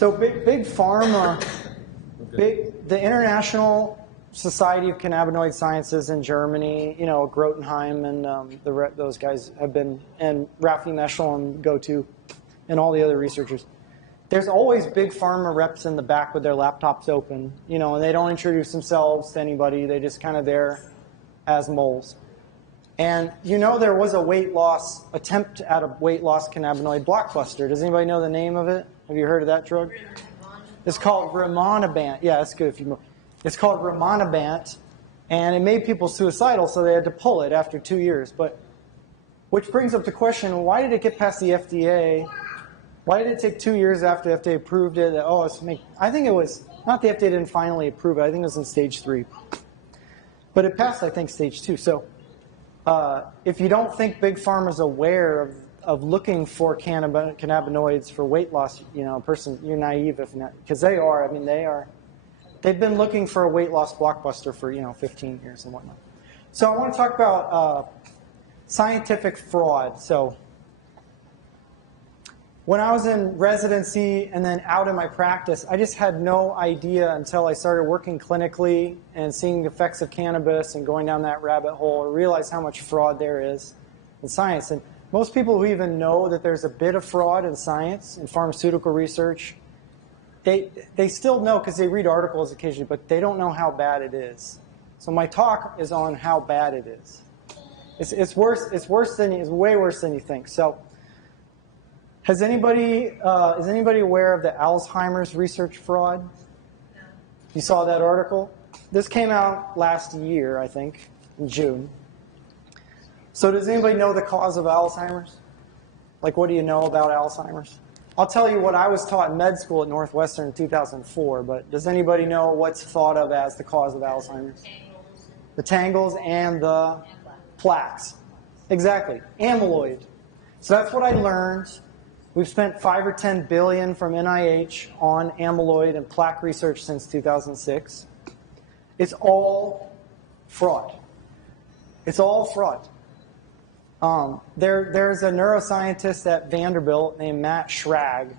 So big pharma, the International Society of Cannabinoid Sciences in Germany, you know, Grotenheim and those guys have been, and Rafi Meshel and GoTo, and all the other researchers. There's always big pharma reps in the back with their laptops open, you know, and they don't introduce themselves to anybody. They just kind of there as moles. And you know, there was a weight loss attempt at a weight loss cannabinoid blockbuster. Does anybody know the name of it? Have you heard of that drug? It's called Rimonabant. Yeah, that's good if you know. It's called Rimonabant, and it made people suicidal, so they had to pull it after 2 years. But which brings up the question: why did it get past the FDA? Why did it take 2 years after the FDA approved it? Oh, I think it was not the FDA didn't finally approve it. I think it was in stage 3, but it passed, I think, stage 2. So if you don't think big pharma's aware of looking for cannabinoids for weight loss, you know, you're naive if not, because they are. I mean, they've been looking for a weight loss blockbuster for, you know, 15 years and whatnot. So I want to talk about scientific fraud. So when I was in residency and then out in my practice, I just had no idea until I started working clinically and seeing the effects of cannabis and going down that rabbit hole, or realize how much fraud there is in science. And most people who even know that there's a bit of fraud in science, in pharmaceutical research, they still know because they read articles occasionally, but they don't know how bad it is. So my talk is on how bad it is. It's worse. It's way worse than you think. So is anybody aware of the Alzheimer's research fraud? No. You saw that article? This came out last year, I think, in June. So does anybody know the cause of Alzheimer's? Like, what do you know about Alzheimer's? I'll tell you what I was taught in med school at Northwestern in 2004, but does anybody know what's thought of as the cause of Alzheimer's? The tangles and the plaques. Exactly. Amyloid. So that's what I learned. We've spent 5 or 10 billion from NIH on amyloid and plaque research since 2006. It's all fraud. It's all fraud. There's a neuroscientist at Vanderbilt named Matt Schrag.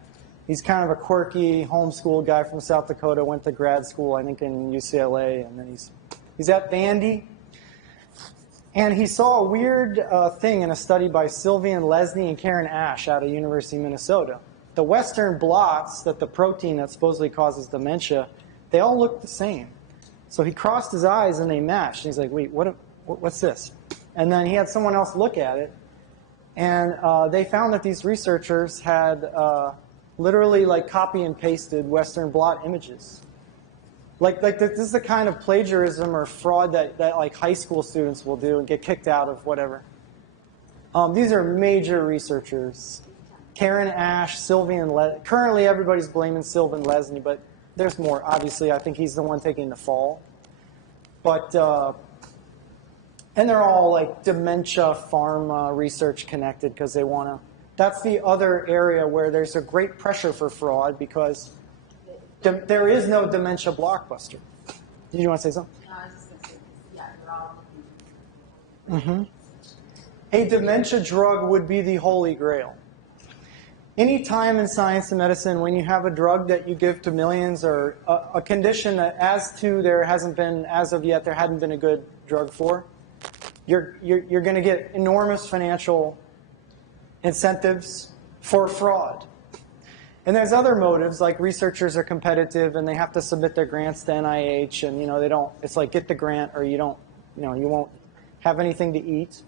He's kind of a quirky homeschool guy from South Dakota, went to grad school, I think, in UCLA, and then he's at Vandy. And he saw a weird thing in a study by Sylvian Lesney and Karen Ash out of University of Minnesota. The Western blots, that the protein that supposedly causes dementia, they all look the same. So he crossed his eyes and they matched. And he's like, wait, what's this? And then he had someone else look at it. And they found that these researchers had literally like copy and pasted Western blot images. Like this is the kind of plagiarism or fraud that like high school students will do and get kicked out of whatever. These are major researchers. Karen Ash, Sylvian currently everybody's blaming Sylvian Lesney, but there's more. Obviously, I think he's the one taking the fall. But and they're all like dementia pharma research connected because they want to. That's the other area where there's a great pressure for fraud because there is no dementia blockbuster. Did you want to say something? No, I was just going to say, yeah, they're all. Mm-hmm. A dementia drug would be the holy grail. Any time in science and medicine when you have a drug that you give to millions or a condition that there hadn't been a good drug for, you're going to get enormous financial incentives for fraud. And there's other motives, like researchers are competitive and they have to submit their grants to NIH, and they don't. It's like get the grant or you don't. You won't have anything to eat.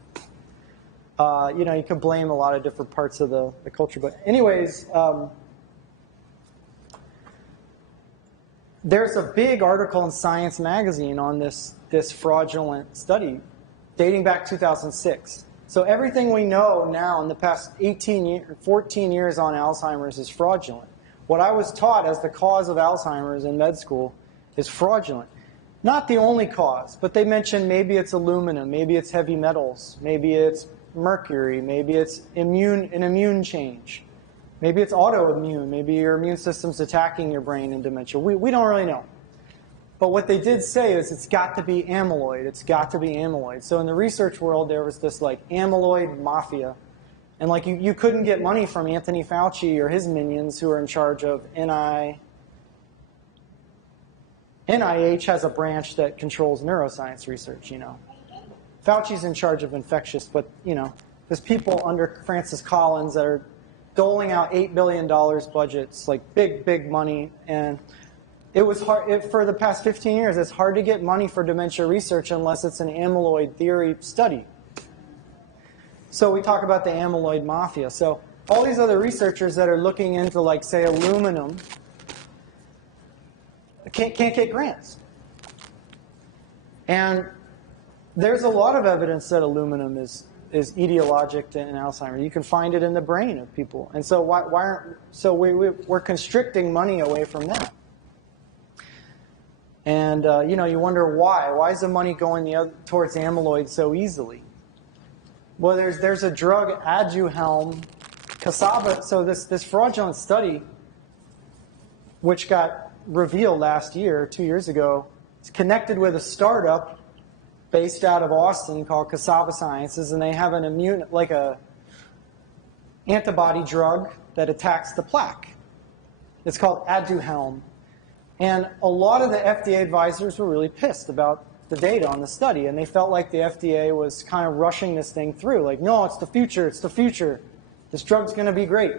You can blame a lot of different parts of the culture, but anyways, there's a big article in Science magazine on this fraudulent study, dating back 2006. So everything we know now in the past 14 years on Alzheimer's is fraudulent. What I was taught as the cause of Alzheimer's in med school is fraudulent. Not the only cause, but they mentioned maybe it's aluminum, maybe it's heavy metals, maybe it's mercury, maybe it's an immune change, maybe it's autoimmune, maybe your immune system's attacking your brain in dementia. We don't really know. But what they did say is it's got to be amyloid. It's got to be amyloid. So in the research world, there was this like amyloid mafia And like you couldn't get money from Anthony Fauci or his minions who are in charge of NIH has a branch that controls neuroscience research, you know. Fauci's in charge of infectious, but, you know, there's people under Francis Collins that are doling out $8 billion budgets, like big, big money. And it was hard, for the past 15 years, it's hard to get money for dementia research unless it's an amyloid theory study. So we talk about the amyloid mafia. So all these other researchers that are looking into, like, say, aluminum can't get grants. And there's a lot of evidence that aluminum is etiologic in Alzheimer's. You can find it in the brain of people. And so we're constricting money away from that. And you know, you wonder why. Why is the money going towards amyloid so easily? Well, there's a drug, Aduhelm, cassava. So this fraudulent study, which got revealed last year, 2 years ago, is connected with a startup based out of Austin called Cassava Sciences, and they have an antibody drug that attacks the plaque. It's called Aduhelm. And a lot of the FDA advisors were really pissed about the data on the study, and they felt like the FDA was kind of rushing this thing through. Like, no, it's the future, it's the future. This drug's going to be great.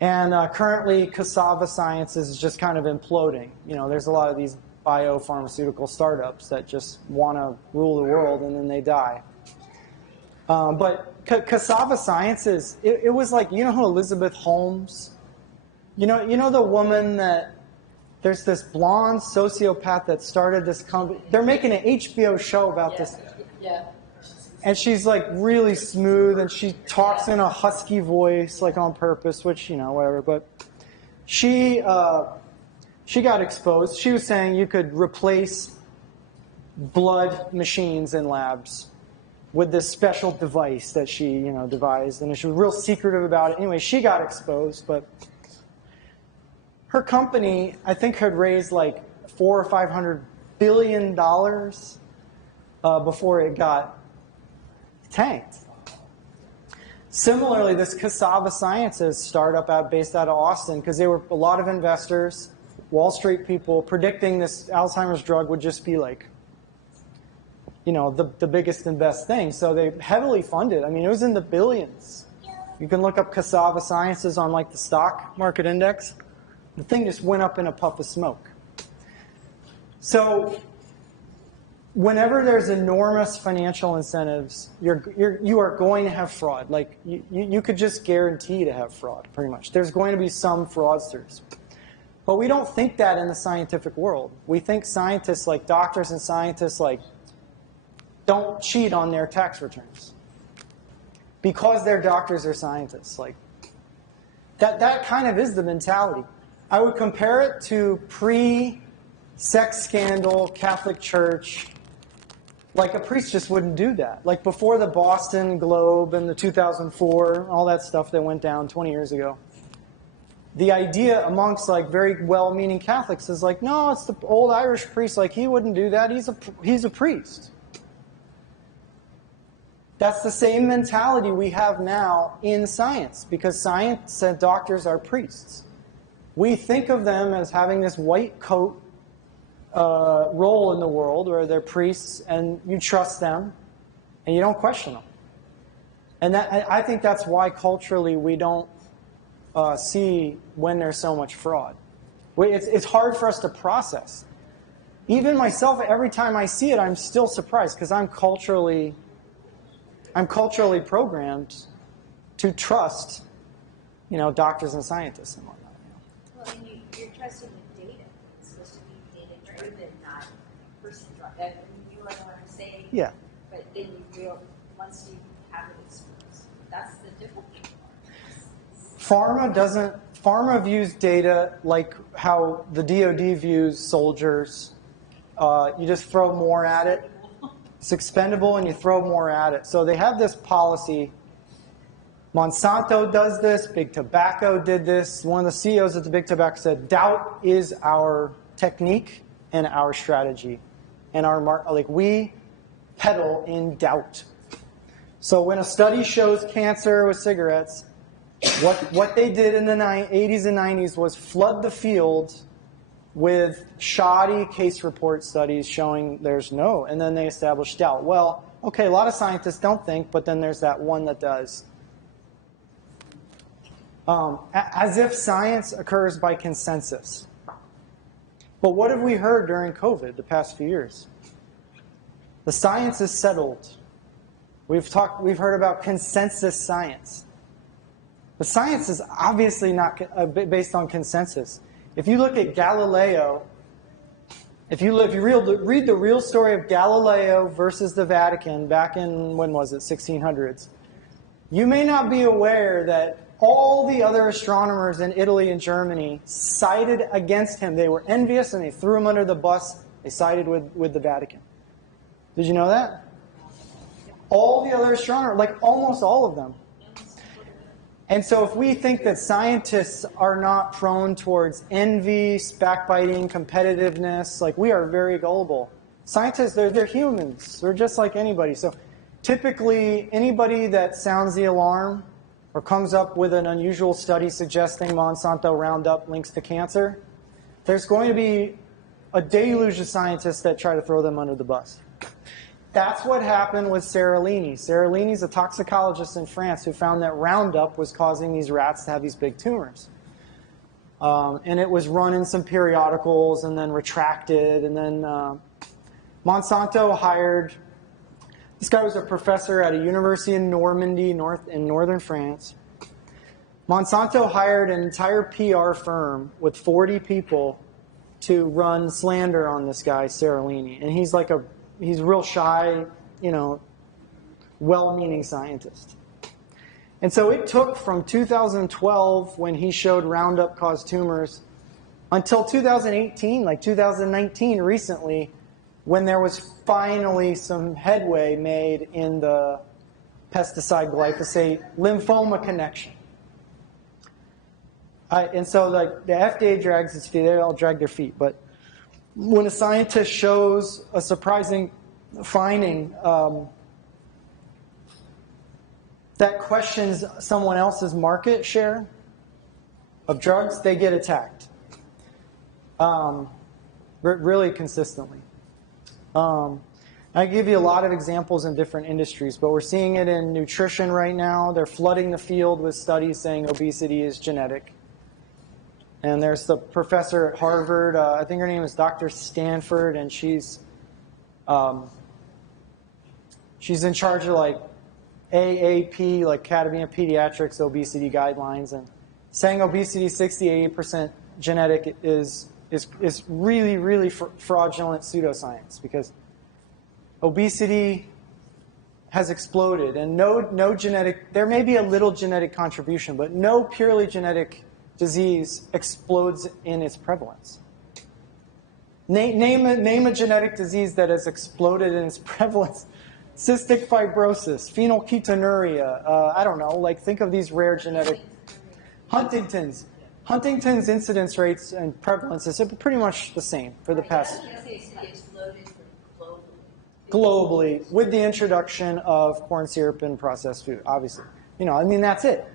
And currently, Cassava Sciences is just kind of imploding. You know, there's a lot of these biopharmaceutical startups that just want to rule the world, and then they die. But Cassava Sciences, it was like, you know who Elizabeth Holmes? You know the woman that, there's this blonde sociopath that started this company. They're making an HBO show about this. Yeah. And she's like really smooth, and she talks in a husky voice, like on purpose, which, you know, whatever. But she got exposed. She was saying you could replace blood machines in labs with this special device that she, you know, devised, and she was real secretive about it. Anyway, she got exposed, but her company, I think, had raised like $400 or $500 billion before it got tanked. Similarly, this Cassava Sciences startup based out of Austin, because they were a lot of investors, Wall Street people, predicting this Alzheimer's drug would just be like, you know, the biggest and best thing. So they heavily funded. I mean, it was in the billions. You can look up Cassava Sciences on like the stock market index. The thing just went up in a puff of smoke. So whenever there's enormous financial incentives, you are going to have fraud. Like you could just guarantee to have fraud, pretty much. There's going to be some fraudsters. But we don't think that in the scientific world. We think scientists, like doctors and scientists, like don't cheat on their tax returns because they're doctors or scientists. Like that kind of is the mentality. I would compare it to pre-sex scandal Catholic Church. Like a priest just wouldn't do that. Like before the Boston Globe and the 2004, all that stuff that went down 20 years ago. The idea amongst like very well-meaning Catholics is like, no, it's the old Irish priest. Like he wouldn't do that. He's a priest. That's the same mentality we have now in science, because science and doctors are priests. We think of them as having this white coat role in the world where they're priests and you trust them and you don't question them. And I think that's why culturally we don't see when there's so much fraud. It's hard for us to process. Even myself, every time I see it, I'm still surprised because I'm culturally programmed to trust, you know, doctors and scientists and whatnot. Well, and you're trusting the data. It's supposed to be data-driven, not person-driven. And you like what I'm saying. Yeah. But then once you have it exposed, that's the difficulty. Pharma views data like how the DoD views soldiers. You just throw more at it. It's expendable and you throw more at it. So they have this policy. Monsanto does this. Big Tobacco did this. One of the CEOs at the Big Tobacco said, doubt is our technique and our strategy. And we peddle in doubt. So when a study shows cancer with cigarettes, what they did in the 80s and 90s was flood the field with shoddy case report studies showing there's no, and then they established doubt. Well, okay, a lot of scientists don't think, but then there's that one that does. As if science occurs by consensus. But what have we heard during COVID the past few years? The science is settled. We've heard about consensus science. The science is obviously not based on consensus. If you look at Galileo, if you read the real story of Galileo versus the Vatican back in, when was it, 1600s, you may not be aware that all the other astronomers in Italy and Germany sided against him. They were envious and they threw him under the bus. They sided with the Vatican. Did you know that? All the other astronomers, like almost all of them. And so if we think that scientists are not prone towards envy, backbiting, competitiveness, like we are very gullible. Scientists, they're humans. They're just like anybody. So typically, anybody that sounds the alarm or comes up with an unusual study suggesting Monsanto Roundup links to cancer, there's going to be a deluge of scientists that try to throw them under the bus. That's what happened with Seralini. Seralini's a toxicologist in France who found that Roundup was causing these rats to have these big tumors. And it was run in some periodicals and then retracted. And then Monsanto hired, this guy was a professor at a university in Normandy, in northern France. Monsanto hired an entire PR firm with 40 people to run slander on this guy, Seralini. And he's a real shy, well-meaning scientist. And so it took from 2012, when he showed Roundup caused tumors, until 2018, like 2019 recently, when there was finally some headway made in the pesticide glyphosate lymphoma connection. And so like the FDA drags its feet, they all drag their feet, but when a scientist shows a surprising finding that questions someone else's market share of drugs, they get attacked really consistently. I give you a lot of examples in different industries, but we're seeing it in nutrition right now. They're flooding the field with studies saying obesity is genetic. And there's the professor at Harvard, I think her name is Dr. Stanford, and she's in charge of like AAP, like Academy of Pediatrics obesity guidelines, and saying obesity 60-80% genetic is really, really fraudulent pseudoscience, because obesity has exploded, and no genetic, there may be a little genetic contribution, but no purely genetic disease explodes in its prevalence. Name a genetic disease that has exploded in its prevalence. Cystic fibrosis, phenylketonuria, I don't know, like think of these rare genetic. Huntington's incidence rates and prevalence is pretty much the same for the past. Globally, with the introduction of corn syrup and processed food, obviously. That's it.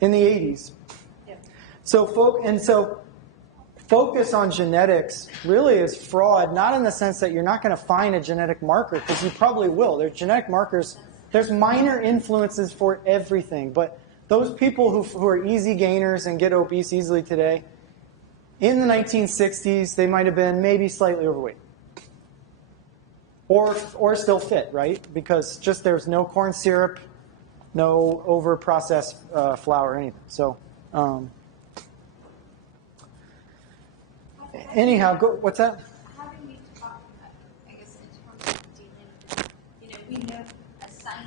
In the 80s. So focus on genetics really is fraud, not in the sense that you're not going to find a genetic marker, because you probably will. There's genetic markers. There's minor influences for everything. But those people who are easy gainers and get obese easily today, in the 1960s, they might have been maybe slightly overweight. Or still fit, right? Because just there's no corn syrup, no over-processed flour or anything. So, anyhow, what's that? How do we talk about, I guess, in terms of dealing with, we know a sign,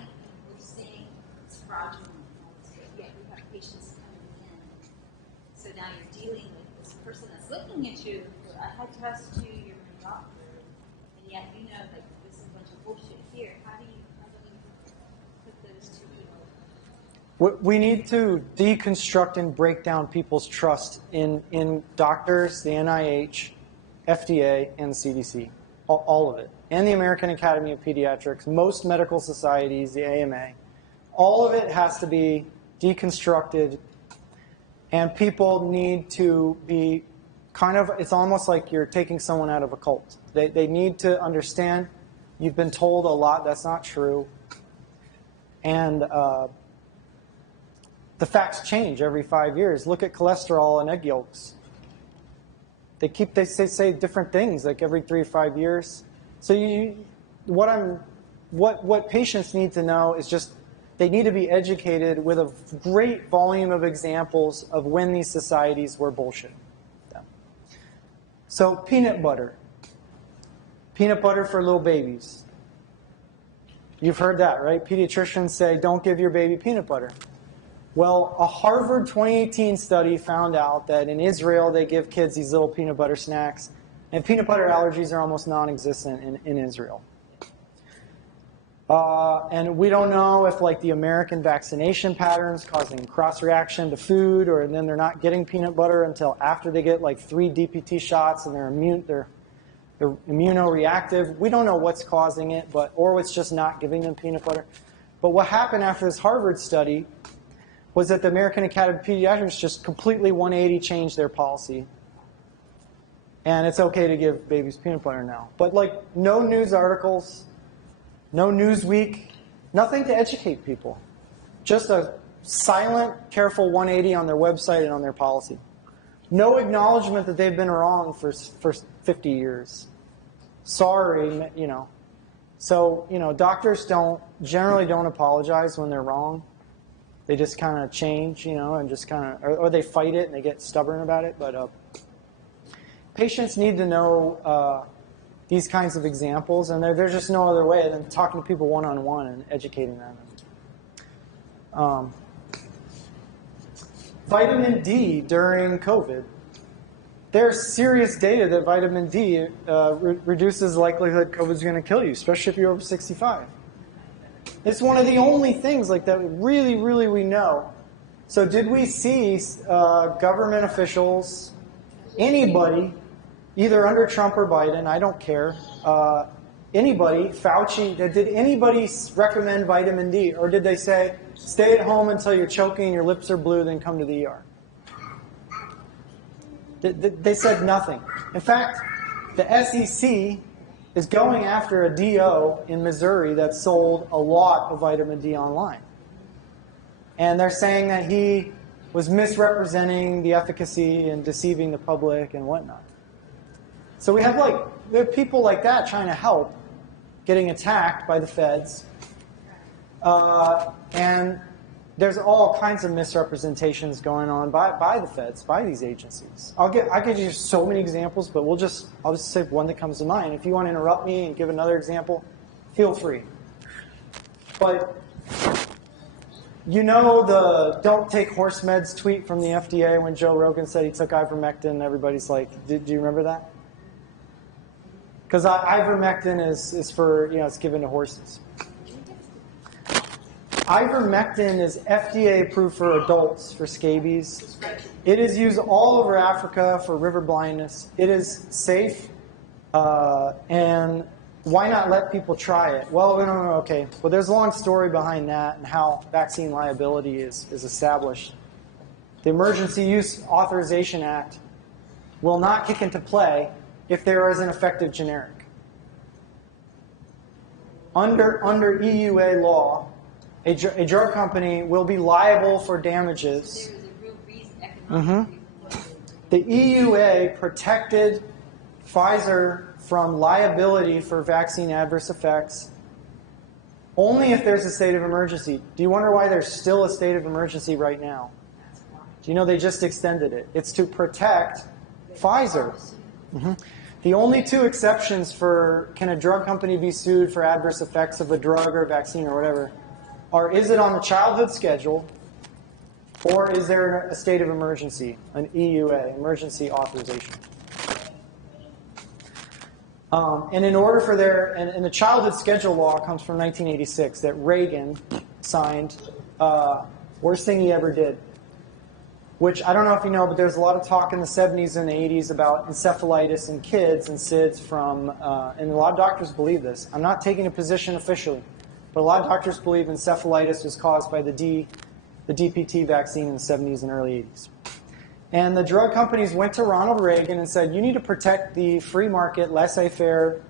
we're seeing it's fraudulent. Yet we have patients coming in. So now you're dealing with this person that's looking at you, I had test you, you're my doctor, and yet that this is a bunch of bullshit here. How do we put those two people? We need to deconstruct and break down people's trust in doctors, the NIH, FDA, and the CDC, all of it, and the American Academy of Pediatrics, most medical societies, the AMA. All of it has to be deconstructed, and people need to be it's almost like you're taking someone out of a cult. They need to understand you've been told a lot that's not true, and the facts change every 5 years. Look at cholesterol and egg yolks. They say different things like every 3 or 5 years. So what patients need to know is just they need to be educated with a great volume of examples of when these societies were bullshit. So peanut butter. Peanut butter for little babies. You've heard that, right? Pediatricians say, don't give your baby peanut butter. Well, a Harvard 2018 study found out that in Israel they give kids these little peanut butter snacks, and peanut butter allergies are almost non-existent in Israel. And we don't know if like the American vaccination patterns causing cross-reaction to food, or then they're not getting peanut butter until after they get like 3 DPT shots and they're immunoreactive. We don't know what's causing it, or it's just not giving them peanut butter. But what happened after this Harvard study was that the American Academy of Pediatrics just completely 180 changed their policy. And it's okay to give babies peanut butter now. But like no news articles, no Newsweek, nothing to educate people. Just a silent, careful 180 on their website and on their policy. No acknowledgement that they've been wrong for 50 years. Sorry, you know. So, you know, doctors generally don't apologize when they're wrong. They just kind of change, you know, and just kind of, or they fight it and they get stubborn about it. But patients need to know these kinds of examples, and there's just no other way than talking to people one-on-one and educating them. Vitamin D during COVID. There's serious data that vitamin D reduces the likelihood COVID's going to kill you, especially if you're over 65. It's one of the only things like that really, really we know. So did we see government officials, anybody, either under Trump or Biden, I don't care, anybody, Fauci, did anybody recommend vitamin D? Or did they say, stay at home until you're choking and your lips are blue, then come to the ER? They said nothing. In fact, the SEC is going after a DO in Missouri that sold a lot of vitamin D online. And they're saying that he was misrepresenting the efficacy and deceiving the public and whatnot. So we have people like that trying to help, getting attacked by the feds. And there's all kinds of misrepresentations going on by the feds, by these agencies. I could give you so many examples, but I'll just say one that comes to mind. If you want to interrupt me and give another example, feel free. But you know the "don't take horse meds" tweet from the FDA when Joe Rogan said he took ivermectin. Everybody's like, do you remember that? Because ivermectin is for, it's given to horses. Ivermectin is FDA approved for adults for scabies. It is used all over Africa for river blindness. It is safe, and why not let people try it? Well, okay. Well, there's a long story behind that and how vaccine liability is established. The Emergency Use Authorization Act will not kick into play if there is an effective generic. Under EUA law, a drug company will be liable for damages. There was a real reason economically. The EUA protected Pfizer from liability for vaccine adverse effects only if there's a state of emergency. Do you wonder why there's still a state of emergency right now? Do you know they just extended it? It's to protect Pfizer. The only two exceptions for can a drug company be sued for adverse effects of a drug or vaccine or whatever are, is it on the childhood schedule, or is there a state of emergency, an EUA, emergency authorization? And in order for and the childhood schedule law comes from 1986 that Reagan signed, worst thing he ever did. Which I don't know if you know, but there's a lot of talk in the 70s and the 80s about encephalitis in kids and SIDS from, and a lot of doctors believe this. I'm not taking a position officially, But a lot of doctors believe encephalitis was caused by the DPT vaccine in the 70s and early 80s. And the drug companies went to Ronald Reagan and said, you need to protect the free market, laissez-faire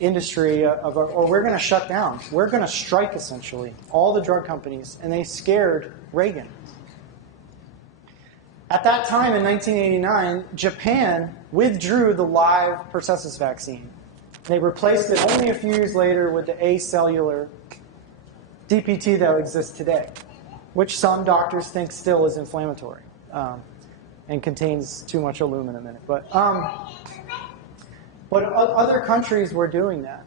industry, or we're going to shut down. We're going to strike, essentially, all the drug companies. And they scared Reagan. At that time, in 1989, Japan withdrew the live pertussis vaccine. They replaced it only a few years later with the acellular DPT that exists today, which some doctors think still is inflammatory and contains too much aluminum in it. But other countries were doing that.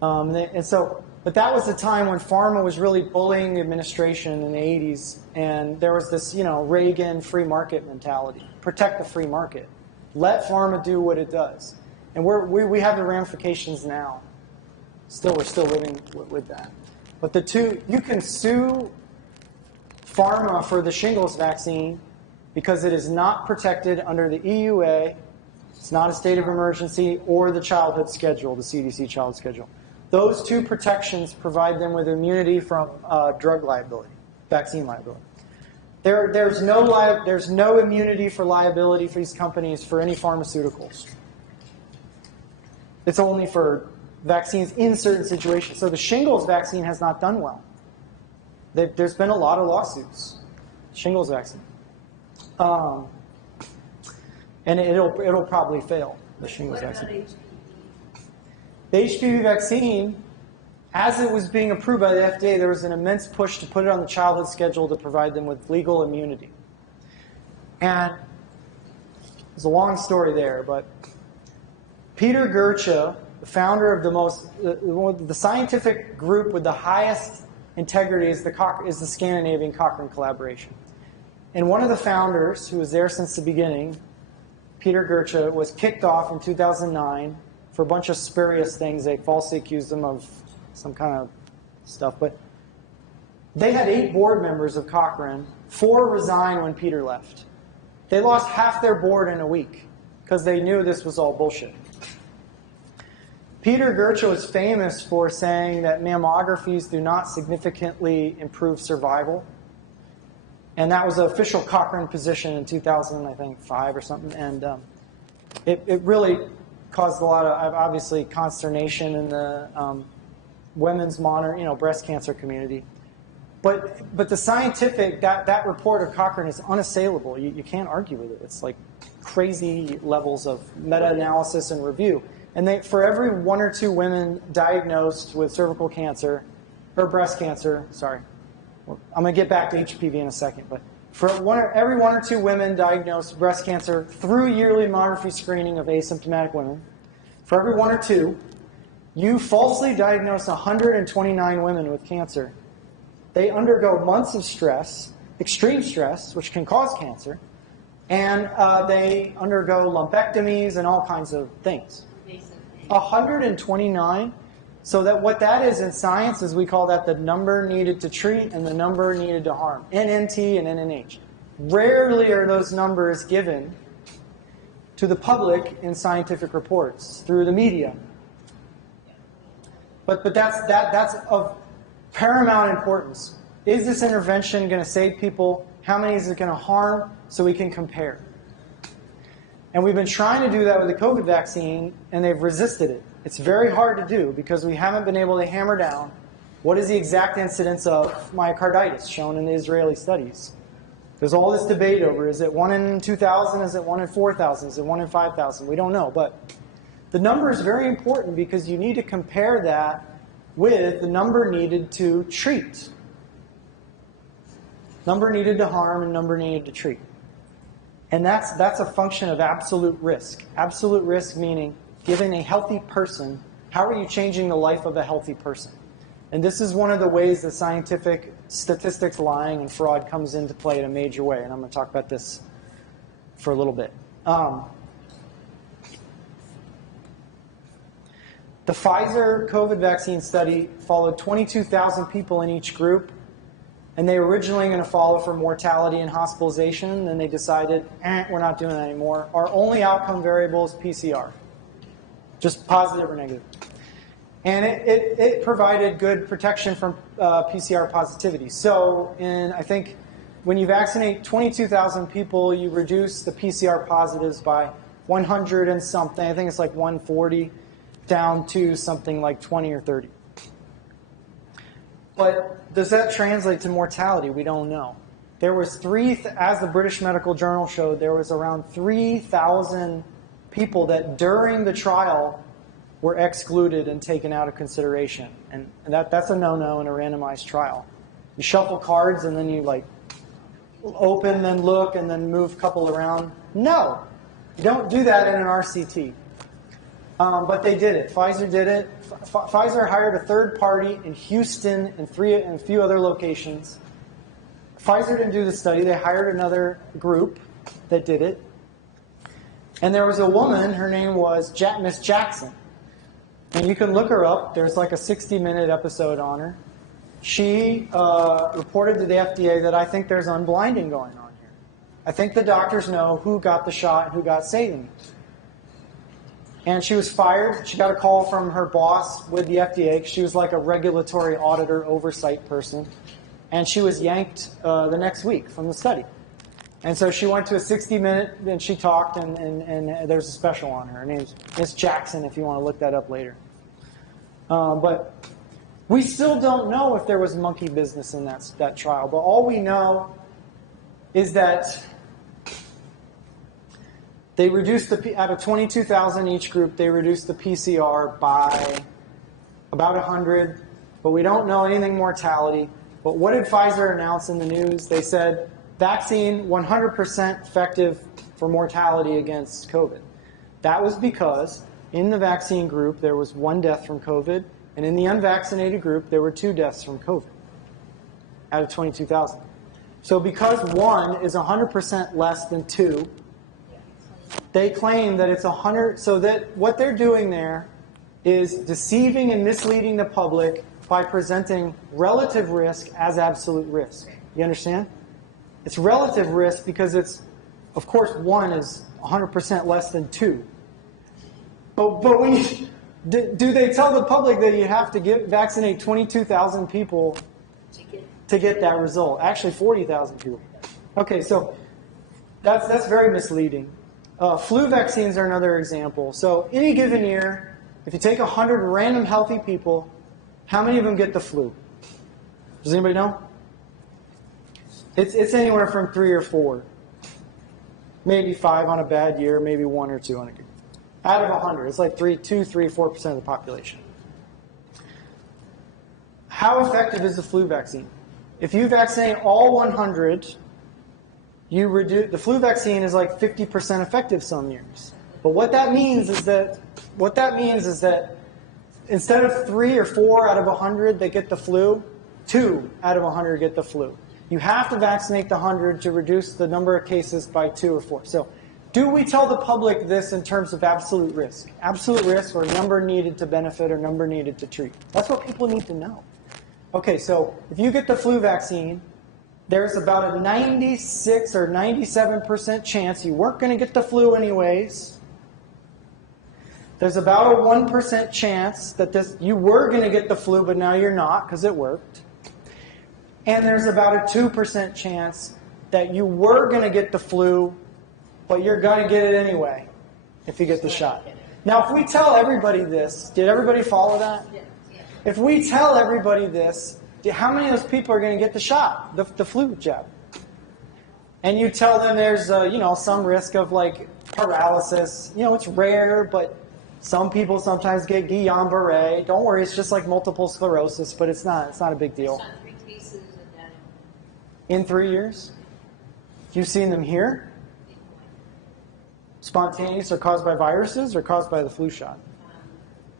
But that was the time when pharma was really bullying the administration in the 80s, and there was this, Reagan free market mentality. Protect the free market. Let pharma do what it does. And we have the ramifications now. We're still living with that. But you can sue pharma for the shingles vaccine because it is not protected under the EUA. It's not a state of emergency or the childhood schedule, the CDC child schedule. Those two protections provide them with immunity from drug liability, vaccine liability. There's no immunity for liability for these companies for any pharmaceuticals. It's only for vaccines in certain situations. So the shingles vaccine has not done well. There's been a lot of lawsuits. Shingles vaccine. And it'll probably fail, the shingles vaccine. The HPV vaccine, as it was being approved by the FDA, there was an immense push to put it on the childhood schedule to provide them with legal immunity. And there's a long story there, but Peter Gurcha, the founder of the scientific group with the highest integrity is the Scandinavian Cochrane collaboration. And one of the founders, who was there since the beginning, Peter Gurcha, was kicked off in 2009 for a bunch of spurious things. They falsely accused him of some kind of stuff. But they had 8 board members of Cochrane. 4 resigned when Peter left. They lost half their board in a week because they knew this was all bullshit. Peter Gurcha was famous for saying that mammographies do not significantly improve survival. And that was an official Cochrane position in 2005 or something. And it really caused a lot of, obviously, consternation in the women's breast cancer community. But the scientific, that report of Cochrane is unassailable. You can't argue with it. It's like crazy levels of meta-analysis and review. And for every 1 or 2 women diagnosed with cervical cancer, or breast cancer, sorry. I'm going to get back to HPV in a second. But for every 1 or 2 women diagnosed with breast cancer through yearly mammography screening of asymptomatic women, for every 1 or 2, you falsely diagnose 129 women with cancer. They undergo months of stress, extreme stress, which can cause cancer, and they undergo lumpectomies and all kinds of things. 129. So what that is in science is we call that the number needed to treat and the number needed to harm, NNT and NNH. Rarely are those numbers given to the public in scientific reports through the media. But that's of paramount importance. Is this intervention going to save people? How many is it going to harm? So we can compare. And we've been trying to do that with the COVID vaccine, and they've resisted it. It's very hard to do because we haven't been able to hammer down what is the exact incidence of myocarditis shown in the Israeli studies. There's all this debate over, is it 1 in 2,000, is it 1 in 4,000, is it 1 in 5,000? We don't know, but the number is very important because you need to compare that with the number needed to treat. Number needed to harm and number needed to treat. And that's a function of absolute risk. Absolute risk meaning, given a healthy person, how are you changing the life of a healthy person? And this is one of the ways that scientific statistics lying and fraud comes into play in a major way. And I'm going to talk about this for a little bit. The Pfizer COVID vaccine study followed 22,000 people in each group. And they were originally going to follow for mortality and hospitalization. Then they decided, we're not doing that anymore. Our only outcome variable is PCR. Just positive or negative. And it provided good protection from PCR positivity. So I think when you vaccinate 22,000 people, you reduce the PCR positives by 100 and something. I think it's like 140 down to something like 20 or 30. But does that translate to mortality? We don't know. There was as the British Medical Journal showed, there was around 3,000 people that during the trial were excluded and taken out of consideration. And that's a no-no in a randomized trial. You shuffle cards and then you like open, then look, and then move a couple around. No, you don't do that in an RCT. But they did it. Pfizer did it. Pfizer hired a third party in Houston and a few other locations. Pfizer didn't do the study. They hired another group that did it. And there was a woman, her name was Miss Jackson. And you can look her up. There's like a 60-minute episode on her. She reported to the FDA that I think there's unblinding going on here. I think the doctors know who got the shot and who got saving. And she was fired. She got a call from her boss with the FDA. She was like a regulatory auditor oversight person. And she was yanked the next week from the study. And so she went to a 60-minute, and she talked, and there's a special on her. Her name's Miss Jackson, if you want to look that up later. But we still don't know if there was monkey business in that trial. But all we know is that they reduced out of 22,000 each group, they reduced the PCR by about 100. But we don't know anything mortality. But what did Pfizer announce in the news? They said, vaccine 100% effective for mortality against COVID. That was because in the vaccine group there was 1 death from COVID, and in the unvaccinated group there were 2 deaths from COVID out of 22,000. So because 1 is 100% less than 2, they claim that it's 100. So that what they're doing there is deceiving and misleading the public by presenting relative risk as absolute risk. You understand? It's relative risk because it's, of course, 1 is 100% less than 2. But when do they tell the public that you have to vaccinate 22,000 people to get that result? Actually, 40,000 people. Okay, so that's very misleading. Flu vaccines are another example. So any given year, if you take 100 random healthy people, how many of them get the flu? Does anybody know? It's anywhere from 3 or 4. Maybe 5 on a bad year, maybe 1 or 2 on a good year. Out of 100, it's like 2, 3, 4% of the population. How effective is the flu vaccine? If you vaccinate all 100, the flu vaccine is like 50% effective some years. But what that means is that instead of 3 or 4 out of 100 that get the flu, 2 out of 100 get the flu. You have to vaccinate the 100 to reduce the number of cases by 2 or 4. So do we tell the public this in terms of absolute risk? Absolute risk or number needed to benefit or number needed to treat. That's what people need to know. Okay, so if you get the flu vaccine, there's about a 96 or 97% chance you weren't going to get the flu anyways. There's about a 1% chance that you were going to get the flu, but now you're not because it worked. And there's about a 2% chance that you were going to get the flu, but you're going to get it anyway if you get the shot. Now, if we tell everybody this, did everybody follow that? If we tell everybody this, how many of those people are going to get the shot, the flu jab? And you tell them there's some risk of like paralysis. It's rare, but some people sometimes get Guillain-Barré. Don't worry, it's just like multiple sclerosis, but it's not a big deal. In 3 years? You've seen them here? Spontaneous or caused by viruses or caused by the flu shot?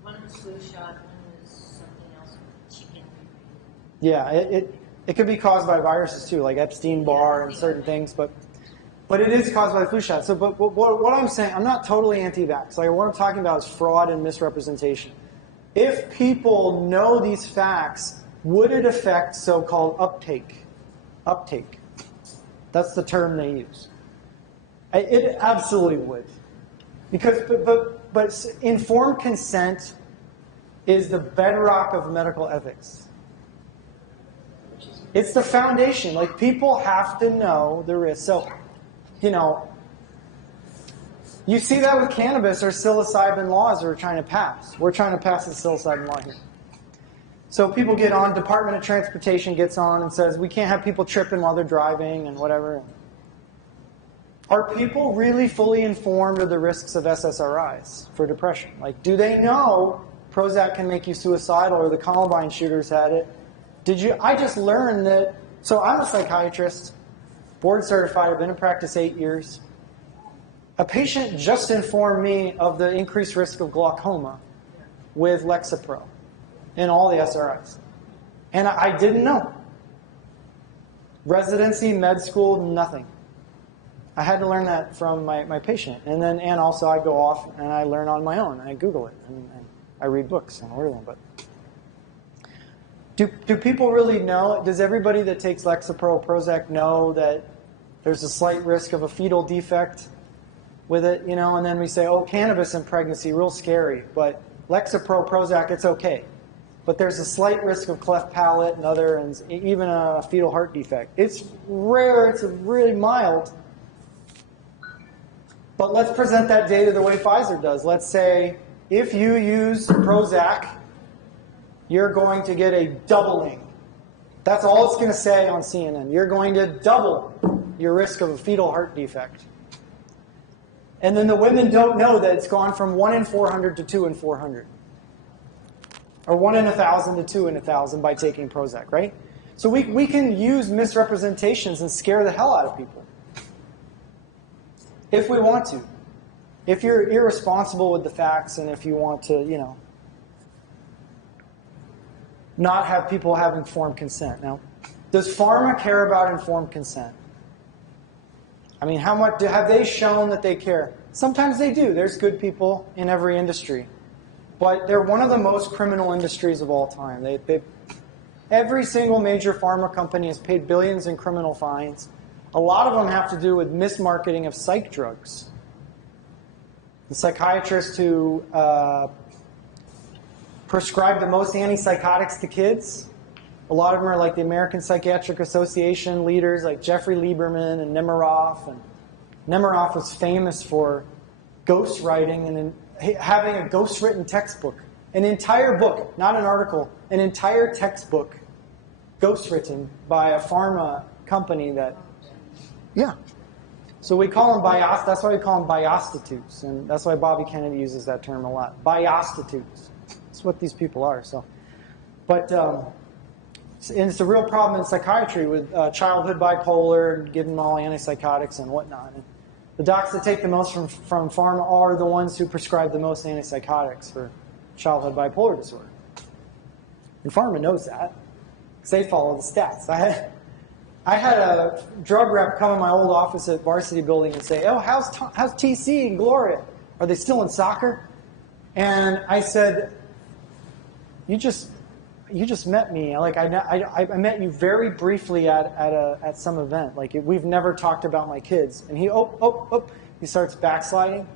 One was flu shot, one was something else, chicken. Yeah, it could be caused by viruses too, like Epstein-Barr and certain things, but it is caused by the flu shot. So, but what I'm saying, I'm not totally anti-vax. Like what I'm talking about is fraud and misrepresentation. If people know these facts, would it affect so-called uptake? Uptake. That's the term they use. It absolutely would. Because, but informed consent is the bedrock of medical ethics. It's the foundation. Like, people have to know the risk. So, you know, you see that with cannabis or psilocybin laws we're trying to pass. We're trying to pass the psilocybin law here. So people get on, Department of Transportation gets on and says, we can't have people tripping while they're driving and whatever. Are people really fully informed of the risks of SSRIs for depression? Like, do they know Prozac can make you suicidal, or the Columbine shooters had it? I just learned that, so I'm a psychiatrist, board certified, I've been in practice 8 years. A patient just informed me of the increased risk of glaucoma with Lexapro and all the SRIs. And I didn't know. Residency, med school, nothing. I had to learn that from my patient. And also I go off and I learn on my own. I Google it and I read books and order them. But do people really know? Does everybody that takes Lexapro, Prozac know that there's a slight risk of a fetal defect with it? You know, and then we say, oh, cannabis in pregnancy, real scary. But Lexapro, Prozac, it's okay. But there's a slight risk of cleft palate and even a fetal heart defect. It's rare, it's really mild. But let's present that data the way Pfizer does. Let's say if you use Prozac, you're going to get a doubling. That's all it's going to say on CNN. You're going to double your risk of a fetal heart defect. And then the women don't know that it's gone from 1 in 400 to 2 in 400. Or 1 in 1,000 to 2 in 1,000 by taking Prozac, right? So we can use misrepresentations and scare the hell out of people. If we want to. If you're irresponsible with the facts and if you want to, you know, not have people have informed consent. Now, does pharma care about informed consent? I mean, how much have they shown that they care? Sometimes they do. There's good people in every industry. But they're one of the most criminal industries of all time. Every single major pharma company has paid billions in criminal fines. A lot of them have to do with mismarketing of psych drugs. The psychiatrist who prescribe the most antipsychotics to kids. A lot of them are like the American Psychiatric Association leaders like Jeffrey Lieberman and Nemiroff. And Nemiroff was famous for ghostwriting and having a ghostwritten textbook. An entire book, not an article, an entire textbook ghostwritten by a pharma company that, yeah. So we call them that's why we call them biostitutes. And that's why Bobby Kennedy uses that term a lot. Biostitutes. That's what these people are. So, but and it's a real problem in psychiatry with childhood bipolar and giving them all antipsychotics and whatnot. And the docs that take the most from pharma are the ones who prescribe the most antipsychotics for childhood bipolar disorder. And pharma knows that because they follow the stats. I had a drug rep come in my old office at Varsity Building and say, "Oh, how's TC and Gloria? Are they still in soccer?" And I said, "You just met me. Like I met you very briefly at some event. Like we've never talked about my kids." And he starts backsliding.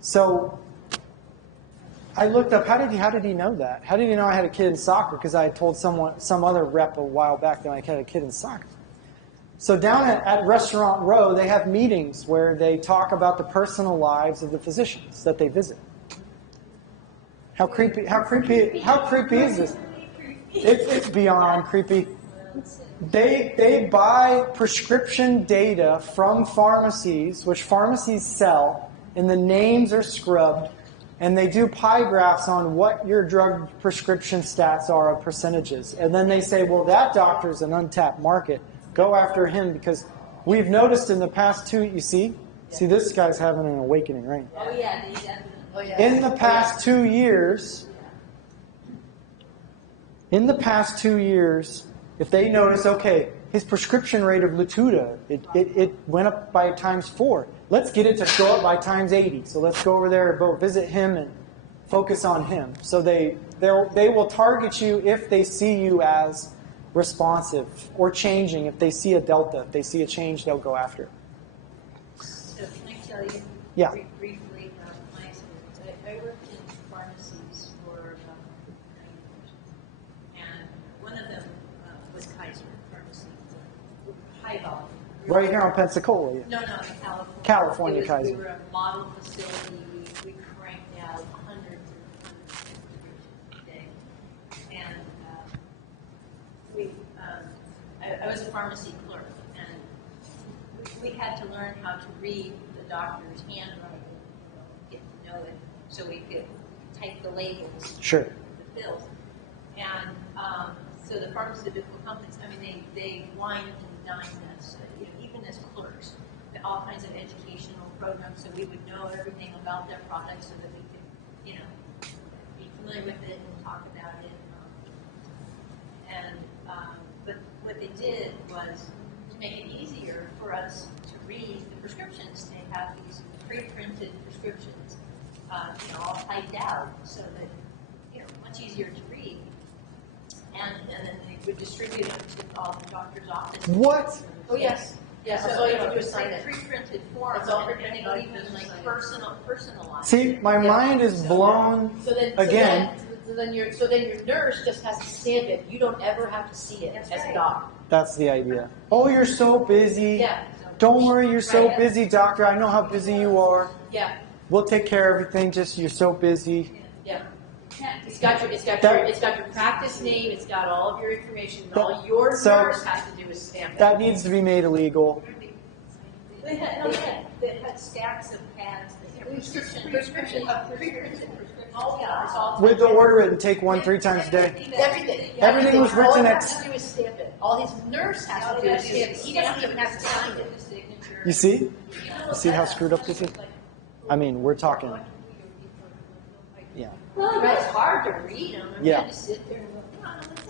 So I looked up. How did he know that? How did he know I had a kid in soccer? Because I had told some other rep a while back that I had a kid in soccer. So down at Restaurant Row, they have meetings where they talk about the personal lives of the physicians that they visit. How creepy is this? It's beyond creepy. They buy prescription data from pharmacies, which pharmacies sell, and the names are scrubbed, and they do pie graphs on what your drug prescription stats are of percentages. And then they say, well, that doctor's an untapped market. Go after him because we've noticed in the past you see this guy's having an awakening, right? Oh, yeah, definitely. Oh, yeah. In the past 2 years, if they notice, okay, his prescription rate of Latuda, it went up by ×4. Let's get it to show up by ×80. So let's go over there and go visit him and focus on him. So they will target you if they see you as responsive or changing. If they see a delta, if they see a change, they'll go after it. So can I tell you Yeah. briefly my experience? I worked in pharmacies for about Kaiser Pharmacy, high volume. Right here on Pensacola. No, in California. California Kaiser. We were a model facility. We cranked out hundreds a day. And I was a pharmacy clerk, and we had to learn how to read the doctor's handwriting, get to know it, so we could type the labels. Sure. The pills. And so the pharmaceutical companies, I mean, they wine and dine us, even as clerks, all kinds of educational programs, so we would know everything about their products, so that we could, be familiar with it and talk about it. But what they did was to make it easier for us to read the prescriptions. They have these pre-printed prescriptions, all typed out, so that much easier to read. And then they would distribute them to all the doctor's offices. What? Oh yes. Yeah, so all you have to do is sign it. Pre-printed form, It's all and pre-printed, they even personalized. See, my mind is blown again. So then your nurse just has to stamp it. You don't ever have to see it That's as a right. doc. That's the idea. Oh, you're so busy. Yeah. Don't worry, you're so Right. busy, doctor. I know how busy you are. Yeah. We'll take care of everything. Just you're so busy. Yeah. It's got your practice name. It's got all of your information. And all your nurse has to do is stamp it. That needs to be made illegal. They had stacks of pads, prescription. Oh, yeah, it's all With the order it and take one 3 times a day. Everything. Everything was All written he next. has to do is stamp it. All his nurse has to do is stamp it. He doesn't even have to sign it. You see? You see how screwed up this is? I mean, we're talking. Yeah. Well, it's hard to read them. Yeah. You had to sit there and go, "Wow, what's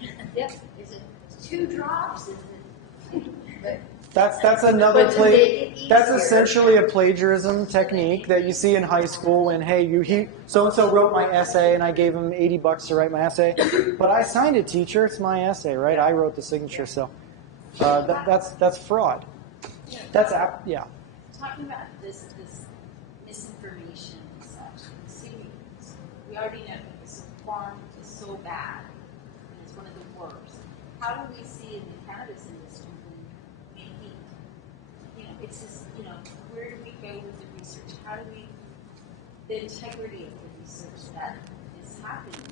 that?" Yep. Is it 2 drops? Is it? That's another But to make it easier. That's essentially a plagiarism technique that you see in high school when, hey, so and so wrote my essay and I gave him $80 to write my essay, but I signed it, teacher. It's my essay, right? I wrote the signature, so that's fraud. That's yeah. Talking about this misinformation and such. See, we already know that this form is so bad, and it's one of the worst. How do we see in the cannabis industry making, it's just, where do we go with the research? How do we, the integrity of the research that is happening?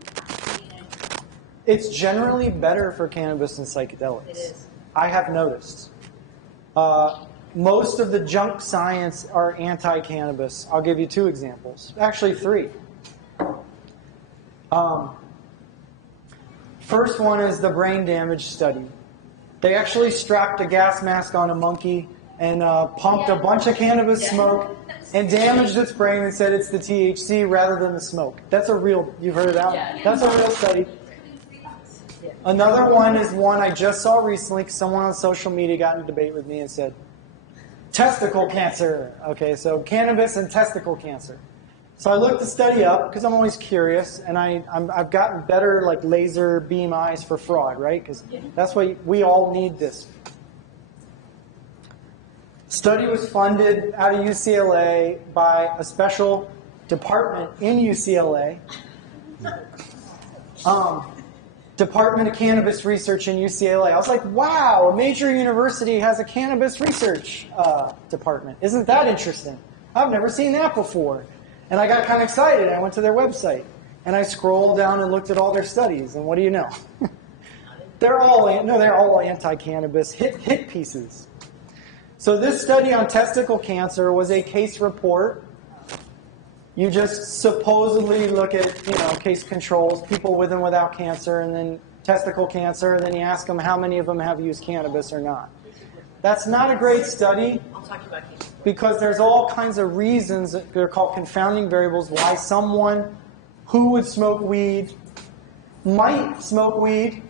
It's generally better for cannabis than psychedelics. It is. I have noticed. Most of the junk science are anti-cannabis. I'll give you 2 examples. Actually, 3. First one is the brain damage study. They actually strapped a gas mask on a monkey and pumped a bunch of cannabis smoke and damaged its brain and said it's the THC rather than the smoke. That's a real, you've heard of that? Yeah. That's a real study. Another one is one I just saw recently because someone on social media got in a debate with me and said, testicle cancer. Okay, so cannabis and testicle cancer. So I looked the study up because I'm always curious, and I've gotten better like laser beam eyes for fraud, right? Because that's why we all need this. Study was funded out of UCLA by a special department in UCLA. Department of Cannabis Research in UCLA. I was like, wow, a major university has a cannabis research department. Isn't that interesting? I've never seen that before. And I got kind of excited. I went to their website. And I scrolled down and looked at all their studies. And what do you know? they're all anti-cannabis hit pieces. So this study on testicle cancer was a case report. You just supposedly look at, case controls, people with and without cancer, and then testicle cancer, and then you ask them how many of them have used cannabis or not. That's not a great study I'll talk to you about cancer. because there's all kinds of reasons, they're called confounding variables, why someone who would smoke weed might smoke weed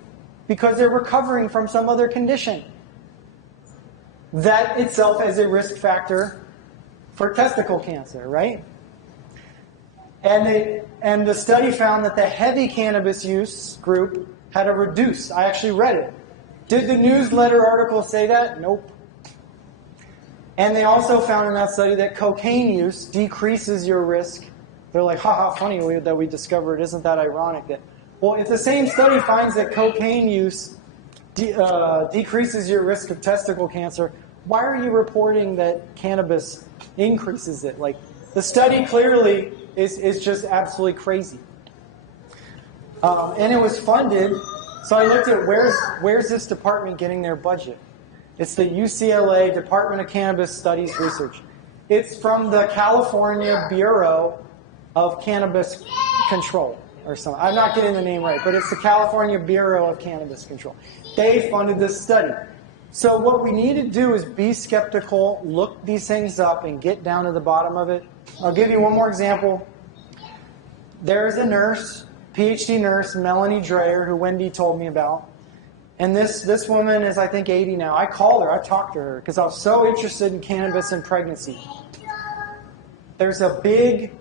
because they're recovering from some other condition. That itself is a risk factor for testicle cancer, right? And the study found that the heavy cannabis use group had a reduce. I actually read it. Did the newsletter article say that? Nope. And they also found in that study that cocaine use decreases your risk. They're like, haha, funny that we discovered. Isn't that ironic? Well, if the same study finds that cocaine use decreases your risk of testicle cancer. Why are you reporting that cannabis increases it? Like, the study clearly is just absolutely crazy. And it was funded, so I looked at where's this department getting their budget. It's the UCLA Department of Cannabis Studies Research. It's from the California Bureau of Cannabis Control or something. I'm not getting the name right, but it's the California Bureau of Cannabis Control. They funded this study. So what we need to do is be skeptical, look these things up, and get down to the bottom of it. I'll give you one more example. There's a nurse, PhD nurse, Melanie Dreyer, who Wendy told me about. And this woman is, I think, 80 now. I called her, I talked to her, because I was so interested in cannabis and pregnancy. There's a big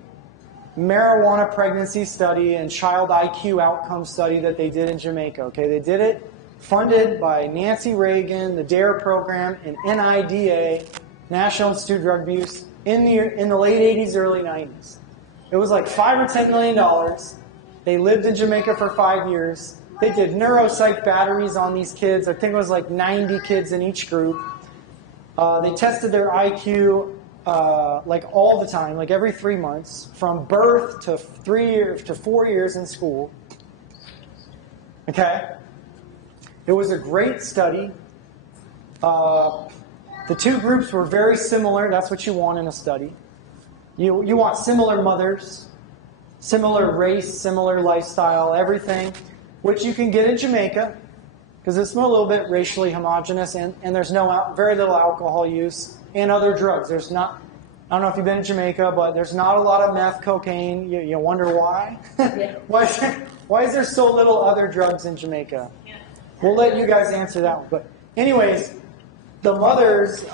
marijuana pregnancy study and child IQ outcome study that they did in Jamaica. Okay, they did it funded by Nancy Reagan, the DARE program, and NIDA, National Institute of Drug Abuse, in the late 80s, early 90s. It was like $5 or $10 million. They lived in Jamaica for 5 years. They did neuropsych batteries on these kids. I think it was like 90 kids in each group. They tested their IQ like all the time, like every 3 months, from birth to 3 years to 4 years in school. Okay? It was a great study. The two groups were very similar. That's what you want in a study. You want similar mothers, similar race, similar lifestyle, everything, which you can get in Jamaica, because it's a little bit racially homogenous, and there's very little alcohol use and other drugs. There's not, I don't know if you've been to Jamaica, but there's not a lot of meth, cocaine. You wonder why? Yeah. Why is there so little other drugs in Jamaica? Yeah. We'll let you guys answer that one. But anyways, the mothers,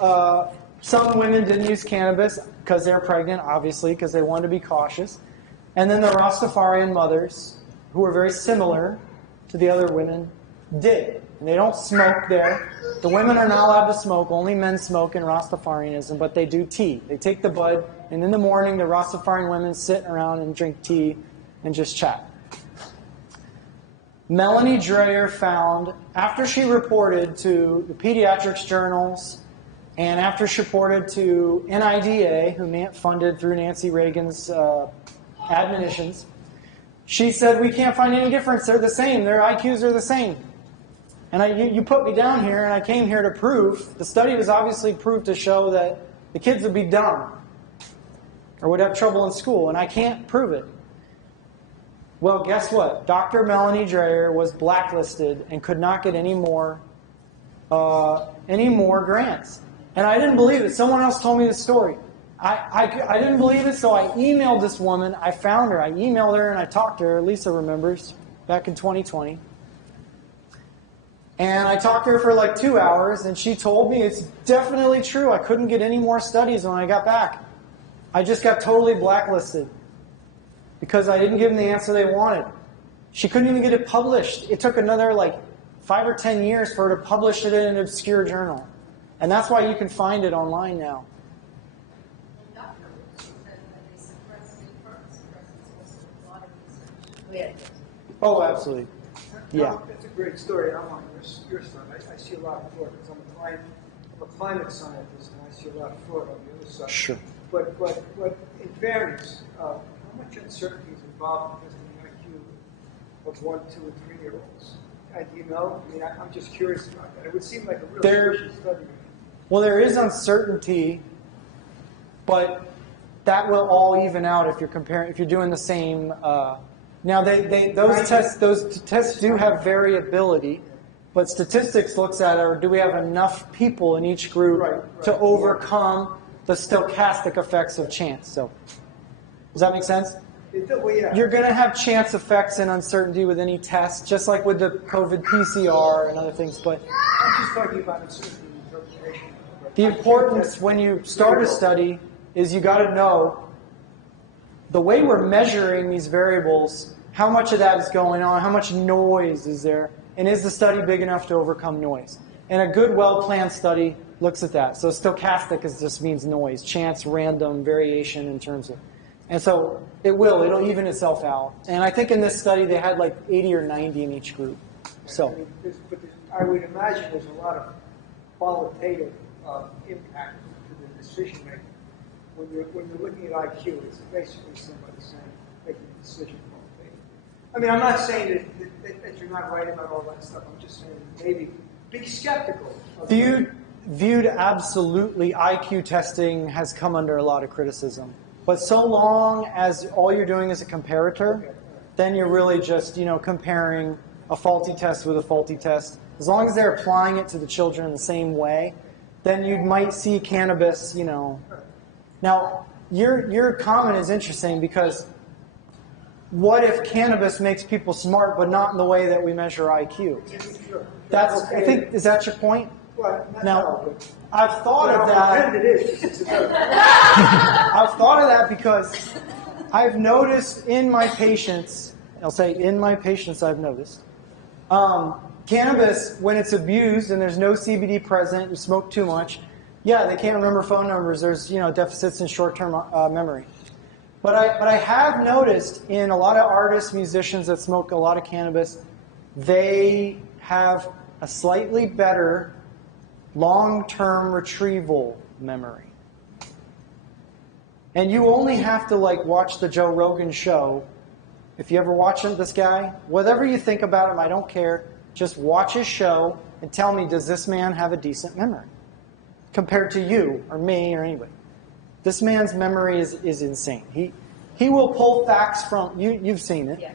some women didn't use cannabis because they're pregnant, obviously, because they wanted to be cautious. And then the Rastafarian mothers, who were very similar to the other women, did. And they don't smoke there. The women are not allowed to smoke. Only men smoke in Rastafarianism, but they do tea. They take the bud, and in the morning, the Rastafarian women sit around and drink tea and just chat. Melanie Dreyer found, after she reported to the pediatrics journals, and after she reported to NIDA, who funded through Nancy Reagan's admonitions, she said, we can't find any difference. They're the same. Their IQs are the same. And you put me down here, and I came here to prove, the study was obviously proved to show that the kids would be dumb or would have trouble in school, and I can't prove it. Well, guess what? Dr. Melanie Dreyer was blacklisted and could not get any more grants. And I didn't believe it. Someone else told me the story. I didn't believe it, so I emailed this woman. I found her. I emailed her and I talked to her. Lisa remembers, back in 2020. And I talked to her for like 2 hours, and she told me it's definitely true. I couldn't get any more studies when I got back. I just got totally blacklisted because I didn't give them the answer they wanted. She couldn't even get it published. It took another like 5 or 10 years for her to publish it in an obscure journal. And that's why you can find it online now. Oh, absolutely. Yeah. That's a great story. I'm on your side. I see a lot of fraud because I'm a climate scientist, and I see a lot of fraud on the other side. Sure. But it varies. How much uncertainty is involved in testing the IQ of 1, 2, and 3-year-olds? Do you know? I mean, I'm just curious about that. It would seem like a real special study. Well, there is uncertainty, but that will all even out if you're doing the same. Now, those tests do have variability, but statistics looks at do we have enough people in each group to overcome the stochastic effects of chance. So, does that make sense? Well, yeah. You're going to have chance effects and uncertainty with any test, just like with the COVID PCR and other things. But I'm just talking about uncertainty interpretation. The importance when you start a study is you got to know the way we're measuring these variables, how much of that is going on, how much noise is there, and is the study big enough to overcome noise? And a good, well-planned study looks at that. So stochastic just means noise, chance, random, variation in terms of. And so it'll even itself out. And I think in this study they had like 80 or 90 in each group. So. But there's I would imagine there's a lot of qualitative impact to the decision making. When you're looking at IQ, it's basically somebody saying, making a decision qualitative. I mean, I'm not saying that you're not right about all that stuff. I'm just saying maybe be skeptical. Viewed absolutely, IQ testing has come under a lot of criticism. But so long as all you're doing is a comparator, then you're really just, comparing a faulty test with a faulty test. As long as they're applying it to the children in the same way, then you might see cannabis, Now, your comment is interesting because what if cannabis makes people smart but not in the way that we measure IQ? I think, is that your point? Now, I've thought of that. I've thought of that because I've noticed in my patients, I've noticed, cannabis, when it's abused and there's no CBD present, you smoke too much, they can't remember phone numbers. There's deficits in short-term memory. But I have noticed in a lot of artists, musicians that smoke a lot of cannabis, they have a slightly better long-term retrieval memory. And you only have to watch the Joe Rogan show. If you ever watch this guy, whatever you think about him, I don't care. Just watch his show and tell me, does this man have a decent memory? Compared to you or me or anybody. This man's memory is insane. He will pull facts from, you've seen it. Yeah.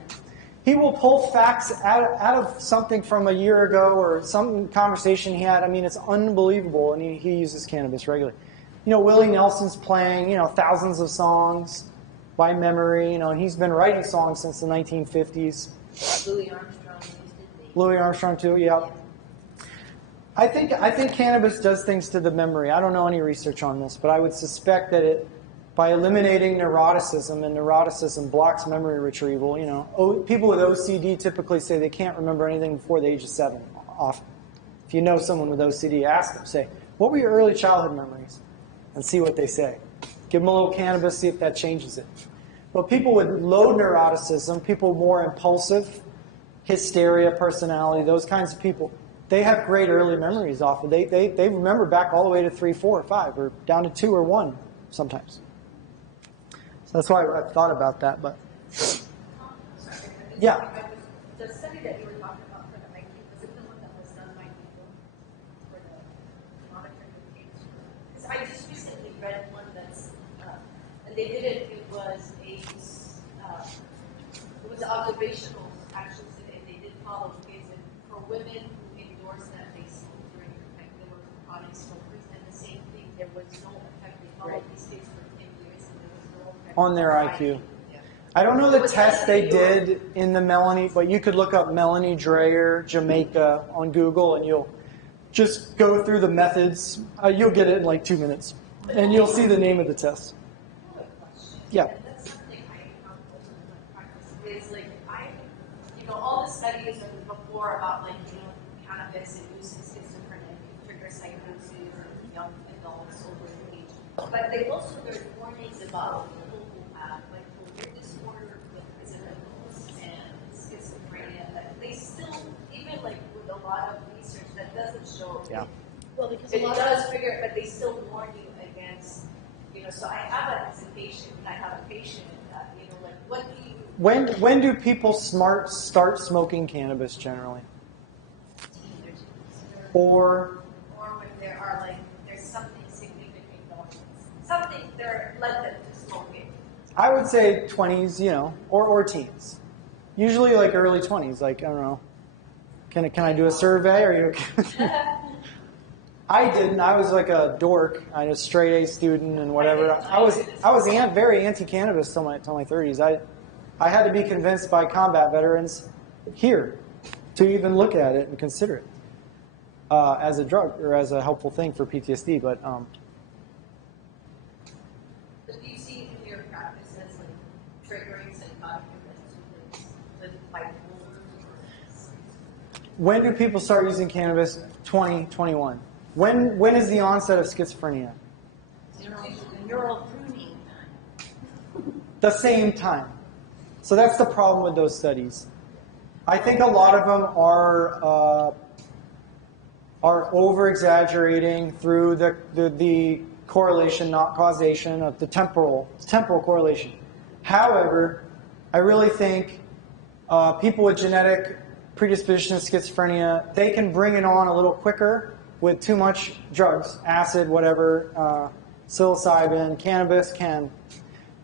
He will pull facts out of something from a year ago or some conversation he had. I mean, it's unbelievable, and he uses cannabis regularly. Willie Nelson's playing, thousands of songs by memory, and he's been writing songs since the 1950s. Louis Armstrong too, yeah. I think cannabis does things to the memory. I don't know any research on this, but I would suspect that by eliminating neuroticism, and neuroticism blocks memory retrieval, people with OCD typically say they can't remember anything before the age of 7, often. If you know someone with OCD, ask them, say, what were your early childhood memories? And see what they say. Give them a little cannabis, see if that changes it. But people with low neuroticism, people more impulsive, hysteria, personality, those kinds of people, they have great early memories often. They remember back all the way to 3, 4, or 5, or down to 2 or 1 sometimes. So that's why I've thought about that. But yeah. The study that you were talking about for the IQ, was it the one that was done by people for the monitoring of kids? Because I just recently read one that's, and they did it. It was observational actually, and they did follow kids, and for women who endorsed that they smoked during their time, they were chronic smokers, and the same thing. There was no effect. They followed these kids for 10 years, and there was no effect on their IQ. I don't know the test they did in the Melanie, but you could look up Melanie Dreyer, Jamaica on Google, and you'll just go through the methods. You'll get it in like 2 minutes, and you'll see the name of the test. Yeah. That's something I also in my practice is all the studies before about cannabis and use in schizophrenia, trigger psychosis in young adults over the age. But they also there's warnings about people who have bipolar disorder with residency and schizophrenia. They still, even with a lot of research, that doesn't show. Yeah. Well, because it does figure, but they still warn you against. So I have that as a patient, and I have a patient that what do you? When do people start smoking cannabis generally? Or when there are there's something significant going on. Something they're led them to smoking. I would say 20s, or teens. Usually early 20s. I don't know. Can I do a survey? Are you okay? I didn't. I was like a dork. I was a straight A student and whatever. I was very anti-cannabis till my 30s. I had to be convinced by combat veterans here to even look at it and consider it as a drug or as a helpful thing for PTSD. But do you see in your practice as triggering psychotic events with bipolar? When do people start using cannabis? 20, 21. When is the onset of schizophrenia? Neural pruning. The same time. So that's the problem with those studies. I think a lot of them are are over-exaggerating through the correlation, not causation, of the temporal correlation. However, I really think people with genetic predisposition to schizophrenia, they can bring it on a little quicker with too much drugs, acid, whatever, psilocybin, cannabis can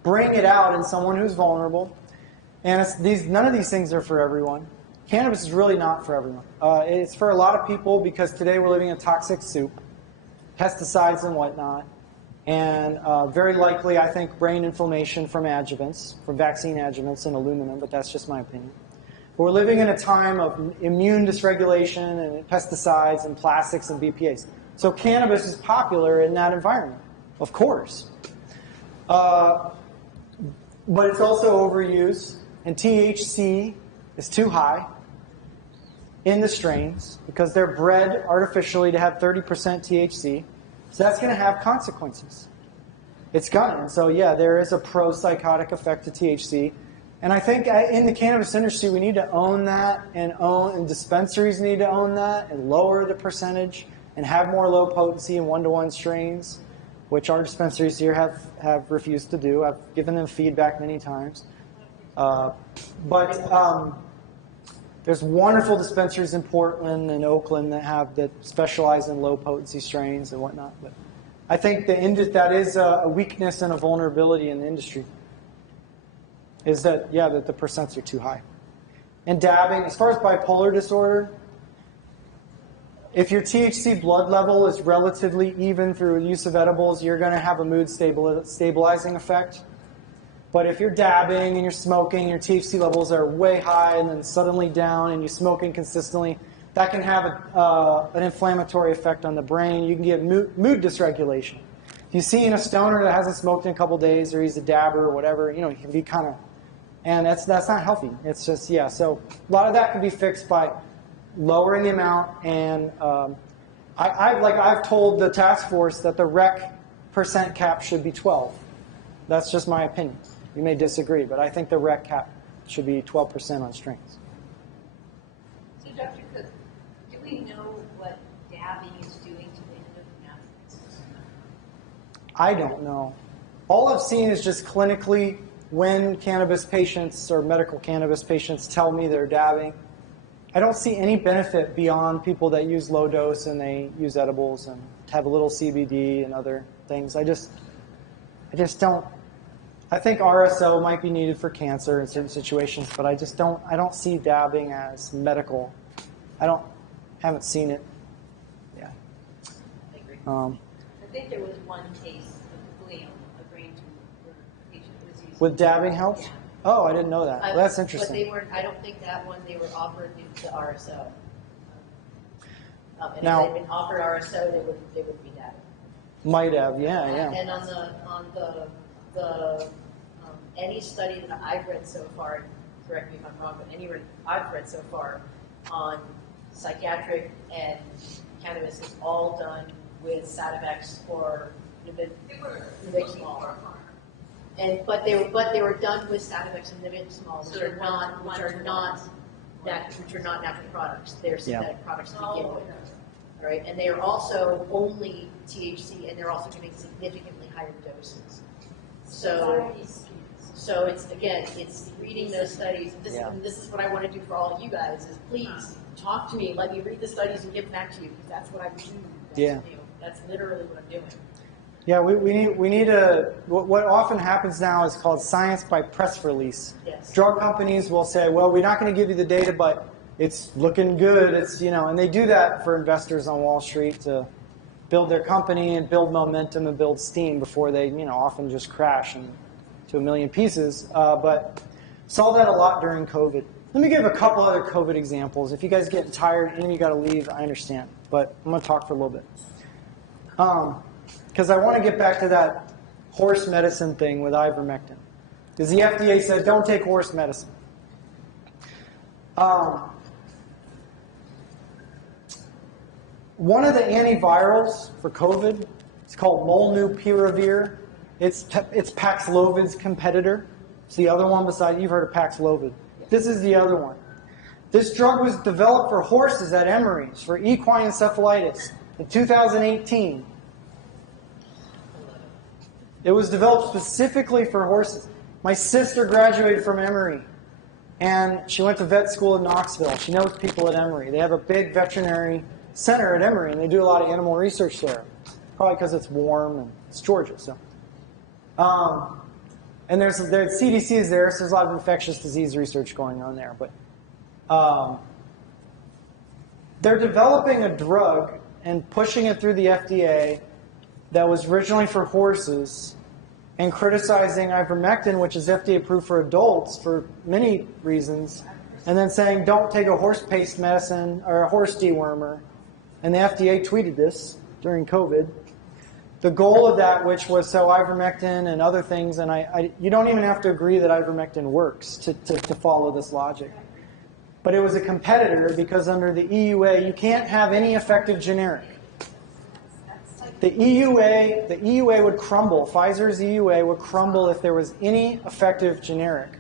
bring it out in someone who's vulnerable. And none of these things are for everyone. Cannabis is really not for everyone. It's for a lot of people because today we're living in toxic soup, pesticides and whatnot, and very likely, I think, brain inflammation from adjuvants, from vaccine adjuvants and aluminum, but that's just my opinion. We're living in a time of immune dysregulation and pesticides and plastics and BPAs. So cannabis is popular in that environment, of course. But it's also overused, and THC is too high in the strains because they're bred artificially to have 30% THC. So that's going to have consequences. It's gonna. So yeah, there is a pro-psychotic effect to THC. And I think in the cannabis industry, we need to own that, and dispensaries need to own that and lower the percentage and have more low potency and one-to-one strains, which our dispensaries here have refused to do. I've given them feedback many times. There's wonderful dispensaries in Portland and Oakland that specialize in low potency strains and whatnot. But I think that is a weakness and a vulnerability in the industry. Is that that the percents are too high. And dabbing, as far as bipolar disorder, if your THC blood level is relatively even through use of edibles, you're going to have a mood stabilizing effect. But if you're dabbing and you're smoking, your THC levels are way high and then suddenly down, and you're smoking consistently, that can have an inflammatory effect on the brain. You can get mood dysregulation. If you see a stoner that hasn't smoked in a couple days, or he's a dabber or whatever, he can be kind of, and that's not healthy. It's just so a lot of that can be fixed by lowering the amount. And I've told the task force that the rec percent cap should be 12. That's just my opinion. You may disagree, but I think the rec cap should be 12% on strains. So, Dr. Cook, do we know what dabbing is doing to the endocannabinoids? I don't know. All I've seen is just clinically when cannabis patients or medical cannabis patients tell me they're dabbing. I don't see any benefit beyond people that use low dose and they use edibles and have a little CBD and other things. I just don't. I think RSO might be needed for cancer in certain situations, but I don't see dabbing as medical. Haven't seen it. Yeah. I agree. I think there was one case of glioma, a brain tumor, where a patient was using. With dabbing helps? Yeah. Oh, I didn't know that. Well, that's interesting. But they weren't. I don't think that one they were offered the RSO. And Now, if they'd been offered RSO, they would be dabbing. Might have, yeah. And on the any study that I've read so far, correct me if I'm wrong, but any I've read so far on psychiatric and cannabis is all done with Sativex or Nibixmol. But they were done with Sativex and Nibixmol, which are not natural products. They're synthetic products to begin with. All right, and they are also only THC, and they're also giving significantly higher doses. So it's reading those studies. This is what I want to do for all of you guys: is please talk to me, let me read the studies and give them back to you, because that's what I'm doing. That's literally what I'm doing. Yeah, we need a. What often happens now is called science by press release. Yes. Drug companies will say, "Well, we're not going to give you the data, but it's looking good." It's and they do that for investors on Wall Street to build their company and build momentum and build steam before they often just crash to a million pieces. But saw that a lot during COVID. Let me give a couple other COVID examples. If you guys get tired and you got to leave, I understand. But I'm going to talk for a little bit. Because I want to get back to that horse medicine thing with ivermectin. Because the FDA said, don't take horse medicine. One of the antivirals for COVID is called molnupiravir. It's Paxlovid's competitor. It's the other one beside, you've heard of Paxlovid. This is the other one. This drug was developed for horses at Emory's for equine encephalitis in 2018. It was developed specifically for horses. My sister graduated from Emory, and she went to vet school in Knoxville. She knows people at Emory. They have a big veterinary center at Emory, and they do a lot of animal research there. Probably because it's warm and it's Georgia. So, and there's CDC is there, so there's a lot of infectious disease research going on there. But they're developing a drug and pushing it through the FDA that was originally for horses, and criticizing ivermectin, which is FDA approved for adults for many reasons, and then saying don't take a horse-paste medicine or a horse dewormer. And the FDA tweeted this during COVID. The goal of that, which was so ivermectin and other things, and you don't even have to agree that ivermectin works to follow this logic. But it was a competitor because under the EUA, you can't have any effective generic. The EUA would crumble. Pfizer's EUA would crumble if there was any effective generic.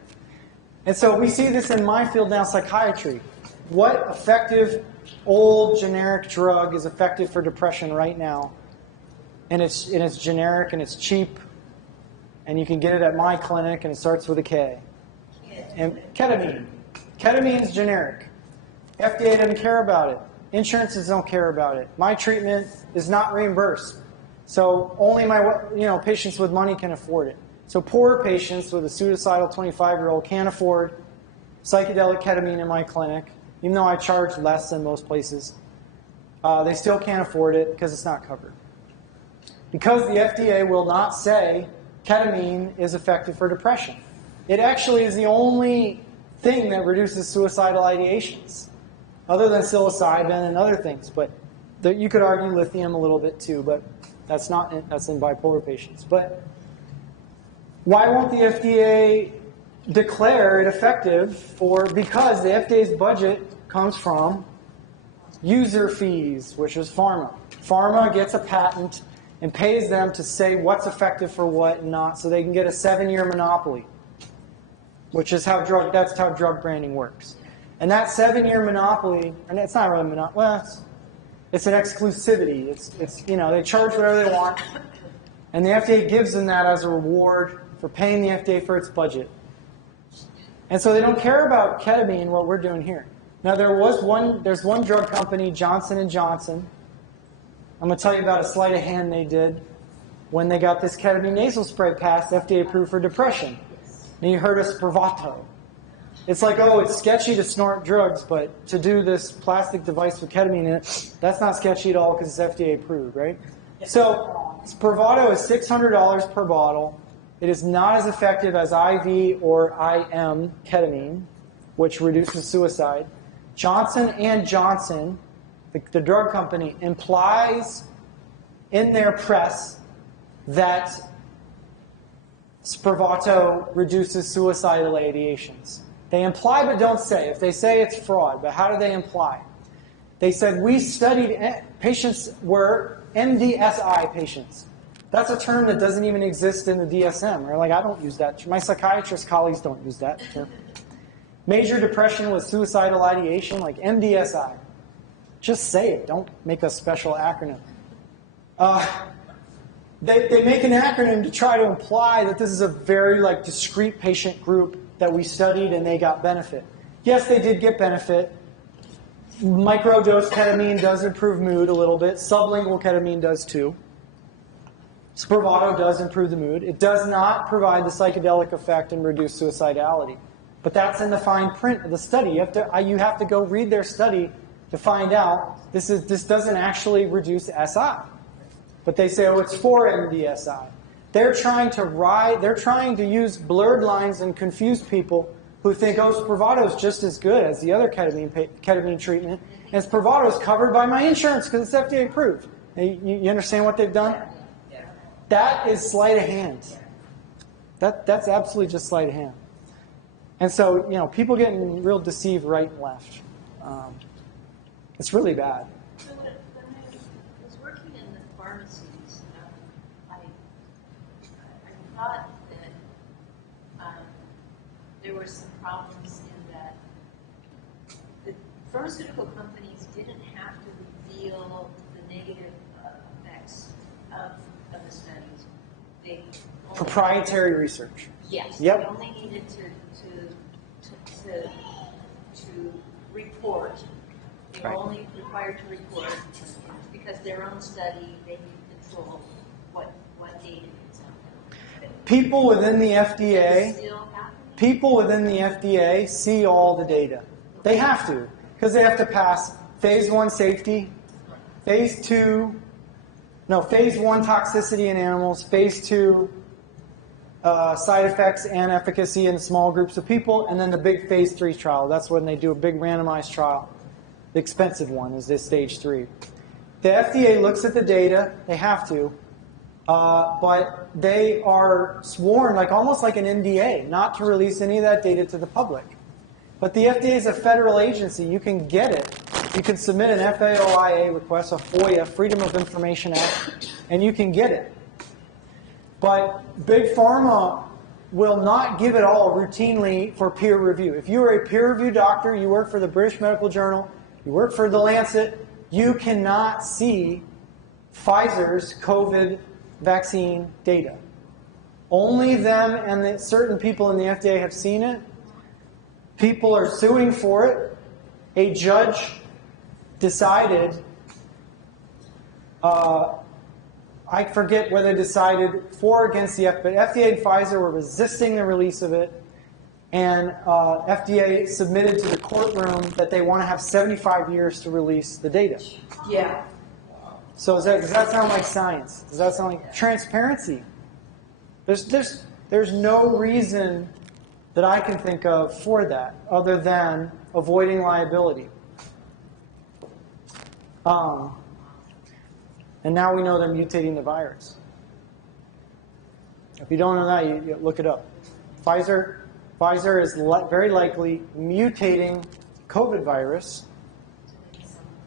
And so we see this in my field now, psychiatry. What effective old generic drug is effective for depression right now? And it's generic and it's cheap, and you can get it at my clinic, and it starts with a K. And ketamine. Ketamine's generic. FDA doesn't care about it. Insurances don't care about it. My treatment is not reimbursed. So only my patients with money can afford it. So poor patients with a suicidal 25-year-old can't afford psychedelic ketamine in my clinic, even though I charge less than most places. They still can't afford it because it's not covered. Because the FDA will not say ketamine is effective for depression. It actually is the only thing that reduces suicidal ideations, other than psilocybin and other things. But you could argue lithium a little bit too, but that's in bipolar patients. But why won't the FDA declare it effective because the FDA's budget comes from user fees, which is pharma. Pharma gets a patent and pays them to say what's effective for what and not, so they can get a 7-year monopoly, which is that's how drug branding works. And that 7-year monopoly, and it's not really a monopoly, well, it's an exclusivity. It's they charge whatever they want, and the FDA gives them that as a reward for paying the FDA for its budget. And so they don't care about ketamine, what we're doing here. Now there's one drug company, Johnson & Johnson. I'm going to tell you about a sleight of hand they did when they got this ketamine nasal spray passed, FDA approved for depression. And you heard of Spravato. It's like, oh, it's sketchy to snort drugs, but to do this plastic device with ketamine in it, that's not sketchy at all because it's FDA approved, right? So Spravato is $600 per bottle. It is not as effective as IV or IM ketamine, which reduces suicide. Johnson & Johnson, the drug company, implies in their press that Spravato reduces suicidal ideations. They imply but don't say. If they say, it's fraud. But how do they imply? They said, we studied patients were MDSI patients. That's a term that doesn't even exist in the DSM. They're like, I don't use that. My psychiatrist colleagues don't use that term. Major depression with suicidal ideation, like MDSI. Just say it. Don't make a special acronym. They make an acronym to try to imply that this is a very discrete patient group that we studied and they got benefit. Yes, they did get benefit. Microdose ketamine does improve mood a little bit. Sublingual ketamine does too. Spravato does improve the mood. It does not provide the psychedelic effect and reduce suicidality. But that's in the fine print of the study. You have to go read their study to find out this doesn't actually reduce SI. But they say, oh, it's for MDSI. They're trying to use blurred lines and confuse people who think, oh, Spravato is just as good as the other ketamine treatment, and Spravato is covered by my insurance because it's FDA approved. You understand what they've done? That is sleight of hand. That's absolutely just sleight of hand. And so, people getting real deceived right and left. It's really bad. So when I was working in the pharmacies, I thought that there were some problems in that pharmaceutical companies didn't have to reveal the negative effects of the studies. They only Proprietary research. Yes. Yep. They only needed to report. They were Right. only required to report because their own study, they could control what data gets out there. People within the Does it FDA, still happen? people within the FDA see all the data. They have to, because they have to pass phase 1 safety, phase 1 toxicity in animals, phase 2 side effects and efficacy in small groups of people, and then the big phase 3 trial. That's when they do a big randomized trial. The expensive one is this stage 3. The FDA looks at the data, they have to, but they are sworn, like almost like an NDA, not to release any of that data to the public. But the FDA is a federal agency. You can get it. You can submit an FAOIA request, a FOIA, Freedom of Information Act, and you can get it. But Big Pharma will not give it all routinely for peer review. If you are a peer review doctor, you work for the British Medical Journal, you work for The Lancet, you cannot see Pfizer's COVID vaccine data. Only them and certain people in the FDA have seen it. People are suing for it. A judge decided, I forget whether they decided for or against the FDA, but FDA and Pfizer were resisting the release of it, and FDA submitted to the courtroom that they want to have 75 years to release the data. Yeah. So does that sound like science? Does that sound like transparency? There's no reason that I can think of for that other than avoiding liability. And now we know they're mutating the virus. If you don't know that, you look it up. Pfizer is very likely mutating COVID virus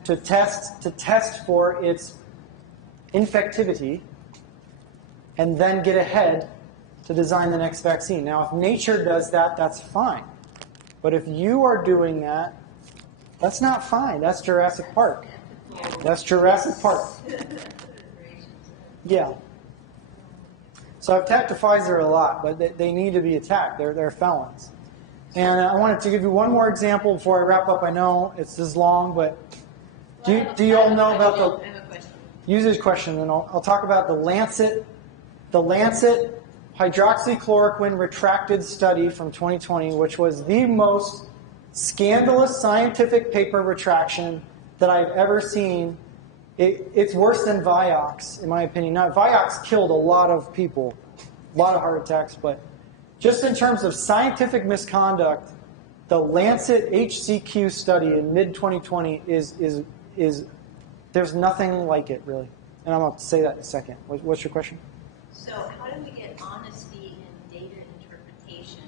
to test for its infectivity and then get ahead to design the next vaccine. Now, if nature does that, that's fine. But if you are doing that, that's not fine. That's Jurassic Park. That's Jurassic Park. Yeah. So I've attacked Pfizer a lot, but they need to be attacked. They're felons. And I wanted to give you one more example before I wrap up. I know it's this long, but do you all know about the... I have a question. User's question, and I'll talk about the Lancet hydroxychloroquine retracted study from 2020, which was the most scandalous scientific paper retraction that I've ever seen. It's worse than Vioxx, in my opinion. Now, Vioxx killed a lot of people, a lot of heart attacks, but just in terms of scientific misconduct, the Lancet HCQ study in mid-2020 is there's nothing like it, really. And I'm going to say that in a second. What's your question? So how do we get honesty in data interpretation?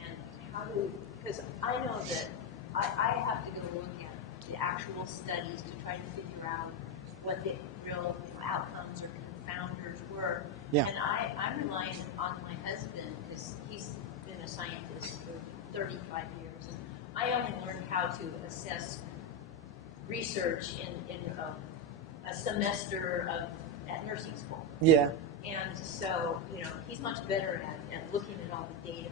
And how do, because I know that I have to go look at the actual studies to try to figure out what the real outcomes or confounders were. Yeah. And I'm relying on my husband because he's been a scientist for 35 years. And I only learned how to assess research in a semester at nursing school. Yeah. And so, he's much better at looking at all the data.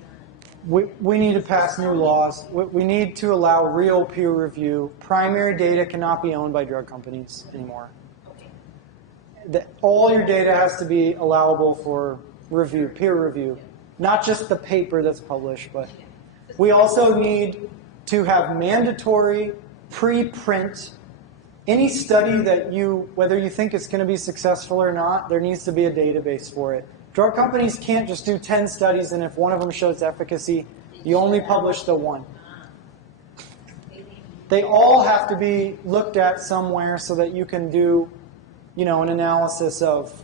We need to pass new laws. We need to allow real peer review. Primary data cannot be owned by drug companies anymore. Okay. All your data has to be allowable for review, peer review. Not just the paper that's published, but we also need to have mandatory preprint. Any study that whether you think it's going to be successful or not, there needs to be a database for it. Drug companies can't just do 10 studies, and if one of them shows efficacy, you only publish the one. They all have to be looked at somewhere so that you can do, an analysis of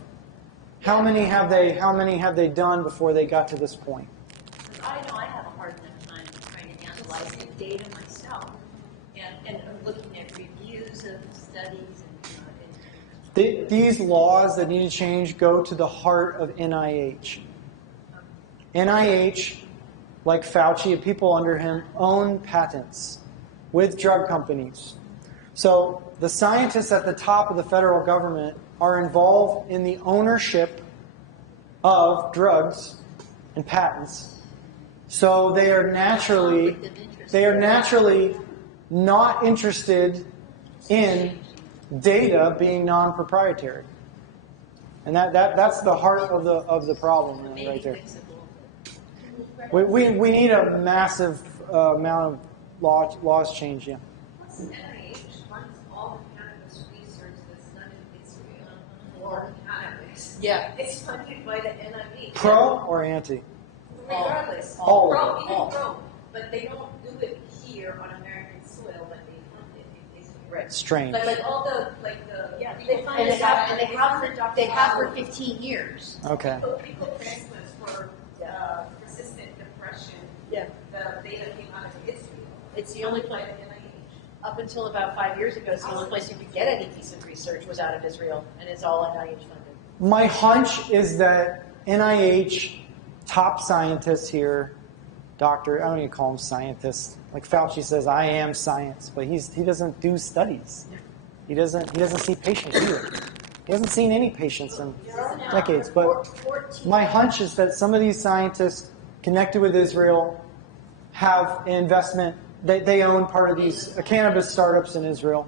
how many have they done before they got to this point. I know I have a hard enough time trying to analyze the data myself, and looking at reviews of studies. These laws that need to change go to the heart of NIH. NIH, like Fauci and people under him, own patents. with drug companies. So the scientists at the top of the federal government are involved in the ownership of drugs and patents. So they are naturally not interested in data being non-proprietary. And that's the heart of the problem right there. We need a massive amount of laws change, yeah. Plus, NIH funds all the cannabis research that's done in Israel for cannabis. Yeah. It's funded by the NIH. Pro or anti? Regardless. All. Pro. But they don't do it here on American soil, but they fund it in Israel. Right. Strange. Like all the, they fund And they have for for 15 years. Okay. fecal transplants for persistent depression. Yeah. The data came out of Israel. It's the only By place, the NIH. up until about 5 years ago, it's the only place you could get any piece of research was out of Israel, and it's all NIH funded. My hunch is that NIH top scientists here, doctor, I don't even call him scientists. Like Fauci says, I am science, but he doesn't do studies. He doesn't see patients either. He hasn't seen any patients in decades. But my hunch is that some of these scientists connected with Israel have an investment. They own part of these cannabis startups in Israel.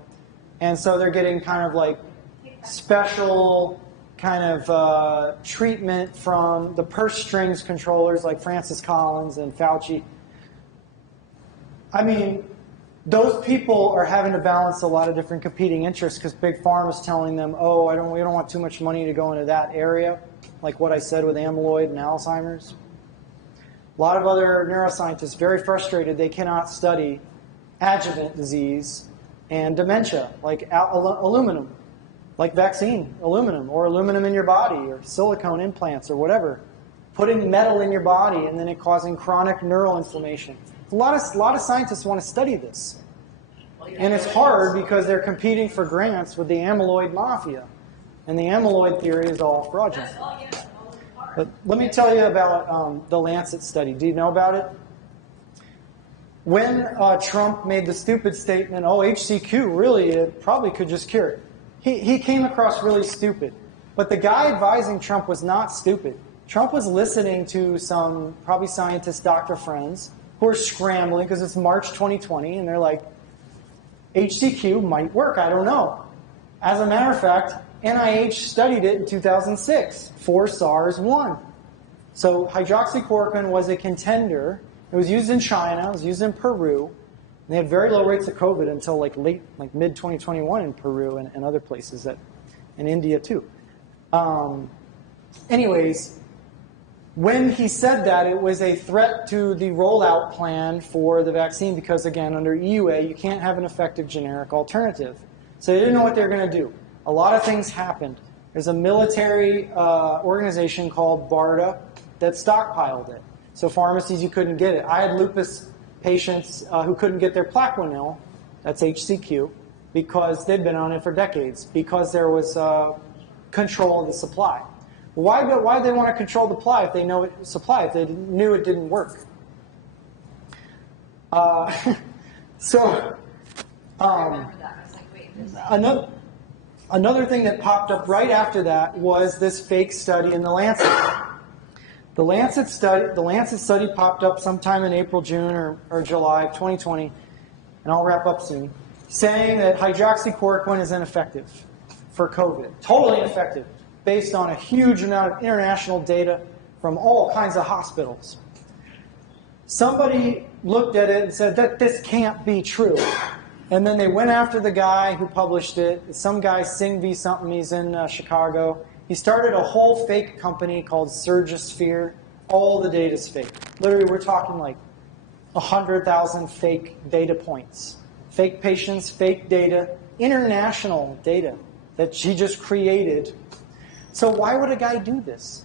And so they're getting kind of like special kind of treatment from the purse strings controllers like Francis Collins and Fauci. I mean, those people are having to balance a lot of different competing interests because Big Pharma is telling them, oh, we don't want too much money to go into that area, like what I said with amyloid and Alzheimer's. A lot of other neuroscientists very frustrated they cannot study adjuvant disease and dementia, like aluminum, like vaccine, aluminum, or aluminum in your body, or silicone implants, or whatever. Putting metal in your body and then it causing chronic neural inflammation. A lot of scientists want to study this. And it's hard because they're competing for grants with the amyloid mafia. And the amyloid theory is all fraudulent. But let me tell you about the Lancet study. Do you know about it? When Trump made the stupid statement, oh, HCQ, really, it probably could just cure it. He came across really stupid. But the guy advising Trump was not stupid. Trump was listening to some probably scientist doctor friends who are scrambling because it's March 2020, and they're like, HCQ might work, I don't know. As a matter of fact, NIH studied it in 2006 for SARS-1. So hydroxychloroquine was a contender. It was used in China, it was used in Peru, and they had very low rates of COVID until like mid-2021 in Peru and other places, in India too. Anyways, when he said that, it was a threat to the rollout plan for the vaccine because, again, under EUA, you can't have an effective generic alternative. So they didn't know what they were going to do. A lot of things happened. There's a military organization called BARDA that stockpiled it. So pharmacies, you couldn't get it. I had lupus patients who couldn't get their Plaquenil, that's HCQ, because they'd been on it for decades, because there was control of the supply. Why do they want to control the supply if they know if they knew it didn't work? Another thing that popped up right after that was this fake study in the Lancet. The Lancet study popped up sometime in April, June, or July of 2020, and I'll wrap up soon, saying that hydroxychloroquine is ineffective for COVID, totally ineffective, based on a huge amount of international data from all kinds of hospitals. Somebody looked at it and said that this can't be true. And then they went after the guy who published it, some guy, Singh V. something, he's in Chicago. He started a whole fake company called Surgisphere. All the data's fake. Literally, we're talking like 100,000 fake data points. Fake patients, fake data, international data that she just created. So why would a guy do this?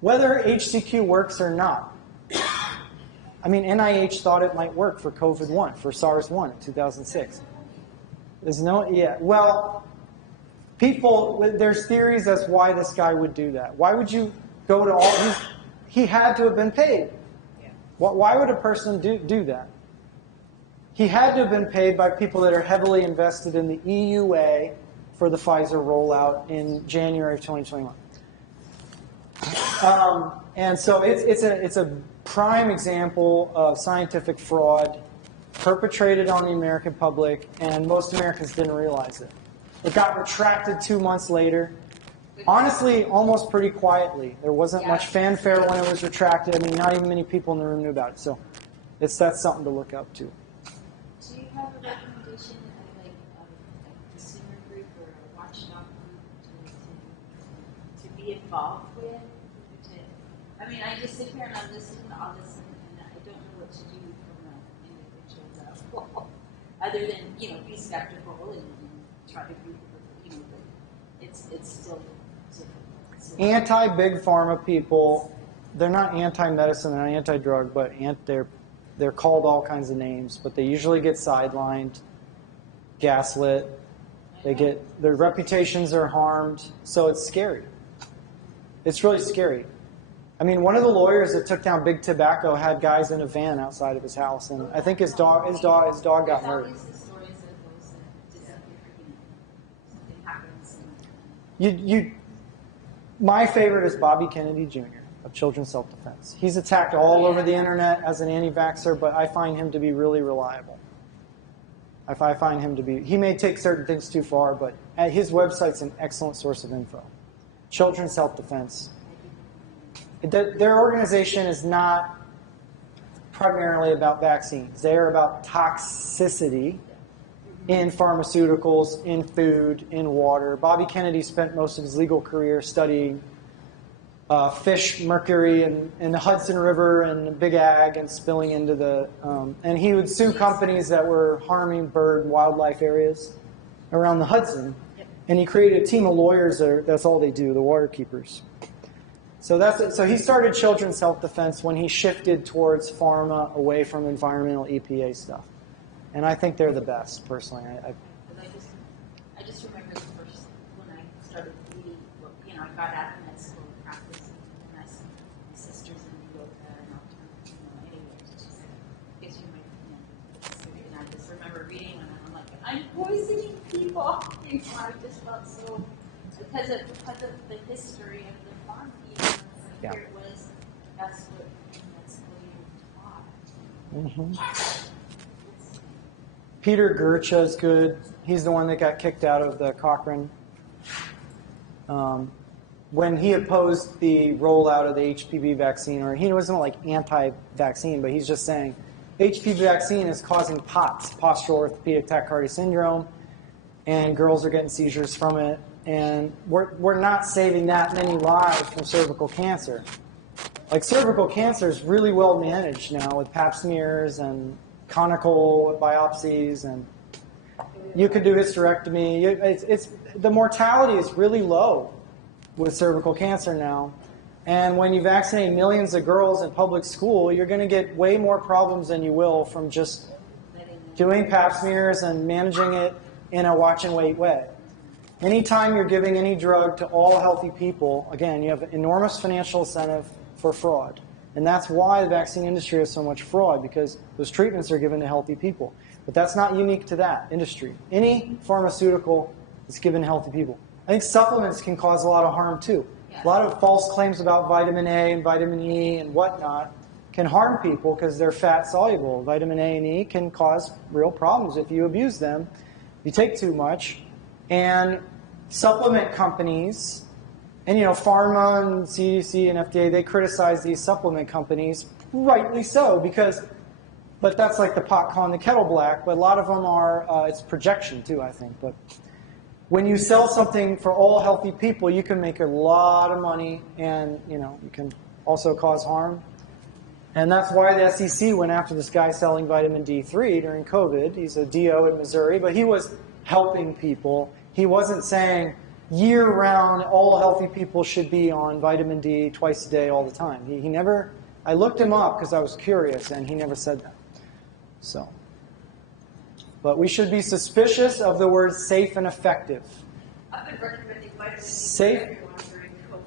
Whether HCQ works or not. I mean, NIH thought it might work for COVID-1, for SARS-1 in 2006. Well, there's theories as to why this guy would do that. Why would you go to all these? He had to have been paid. Why would a person do that? he had to have been paid by people that are heavily invested in the EUA for the Pfizer rollout in January of 2021. And so it's a prime example of scientific fraud perpetrated on the American public, and most Americans didn't realize it. It got retracted 2 months later. Honestly, almost pretty quietly. There wasn't much fanfare when it was retracted. I mean, not even many people in the room knew about it. So that's something to look up to. Do you have a recommendation of like a consumer group or a watchdog group to be involved with? I mean, I just sit here and I'm listening to all this, and I don't know what to do from an individual level, other than be skeptical and try to be, but it's still difficult. So, Anti-big pharma people, they're not anti-medicine, they're not anti-drug, but they're called all kinds of names, but they usually get sidelined, gaslit. Their reputations are harmed, so it's scary. It's really scary. I mean, one of the lawyers that took down Big Tobacco had guys in a van outside of his house, and I think his dog got murdered. There's always the stories of those that disappear, something happens. My favorite is Bobby Kennedy Jr. of Children's Self-Defense. He's attacked all over the internet as an anti-vaxxer, but I find him to be really reliable. I find him to be, he may take certain things too far, but his website's an excellent source of info. Children's Self-Defense. Their organization is not primarily about vaccines. They are about toxicity in pharmaceuticals, in food, in water. Bobby Kennedy spent most of his legal career studying fish mercury in the Hudson River and Big Ag and spilling into the... and he would sue companies that were harming bird and wildlife areas around the Hudson. And he created a team of lawyers that's all they do, the water keepers. So that's it. So he started Children's Self-Defense when he shifted towards pharma, away from environmental EPA stuff. And I think they're the best, personally. I just remember the first, when I started reading, I got out of med school practice, and my sisters in yoga and all anyway, it's just, gives you my, and I just remember reading and I'm like, I'm poisoning people. I just felt so, because of the history of the farm people, here it was, that's what you taught. Peter Gercha is good. He's the one that got kicked out of the Cochrane. When he opposed the rollout of the HPV vaccine, or he wasn't like anti-vaccine, but he's just saying HPV vaccine is causing POTS, postural orthopedic tachycardia syndrome, and girls are getting seizures from it. And we're not saving that many lives from cervical cancer. Like cervical cancer is really well managed now with pap smears and conical biopsies, and you could do hysterectomy. The mortality is really low with cervical cancer now. And when you vaccinate millions of girls in public school, you're going to get way more problems than you will from just doing pap smears and managing it in a watch and wait way. Anytime you're giving any drug to all healthy people, again, you have an enormous financial incentive for fraud. And that's why the vaccine industry has so much fraud, because those treatments are given to healthy people. But that's not unique to that industry. Any pharmaceutical is given to healthy people. I think supplements can cause a lot of harm too. A lot of false claims about vitamin A and vitamin E and whatnot can harm people because they're fat soluble. Vitamin A and E can cause real problems if you abuse them, if you take too much. And supplement companies, and pharma and CDC and FDA, they criticize these supplement companies, rightly so, but that's like the pot calling the kettle black, but a lot of them are, it's projection too, I think. But when you sell something for all healthy people, you can make a lot of money, and you can also cause harm. And that's why the SEC went after this guy selling vitamin D3 during COVID. He's a DO in Missouri, but he was helping people. He wasn't saying year-round all healthy people should be on vitamin D twice a day all the time. He never. I looked him up because I was curious, and he never said that. So, but we should be suspicious of the words safe and effective. I've been recommending vitamin D safe. for everyone during COVID.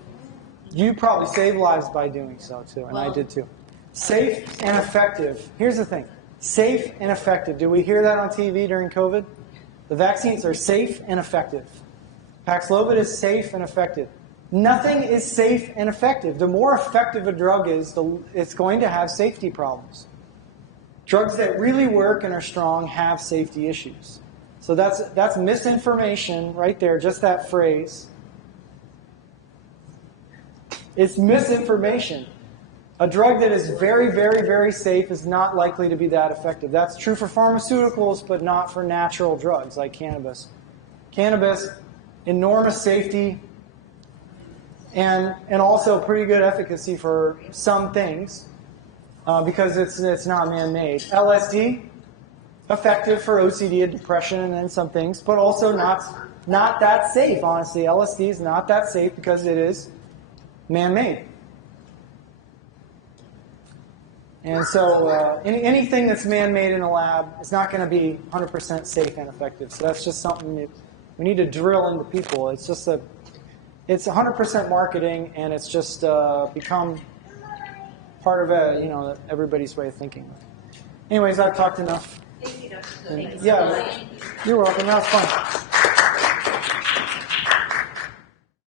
You probably save lives by doing so too, and I did too. Safe and effective. Here's the thing. Safe and effective. Did we hear that on TV during COVID? The vaccines are safe and effective. Paxlovid is safe and effective. Nothing is safe and effective. The more effective a drug is, it's going to have safety problems. Drugs that really work and are strong have safety issues. So that's misinformation right there, just that phrase. It's misinformation. A drug that is very, very, very safe is not likely to be that effective. That's true for pharmaceuticals, but not for natural drugs like cannabis. Cannabis, enormous safety, and also pretty good efficacy for some things because it's not man-made. LSD, effective for OCD and depression and some things, but also not that safe, honestly. LSD is not that safe because it is man-made. And so anything that's man-made in a lab is not going to be 100% safe and effective. So that's just something that we need to drill into people. It's just it's 100% marketing, and it's just become part of everybody's way of thinking. Anyways, I've talked enough. Thank you, Dr. Yeah, you're welcome. That was fun.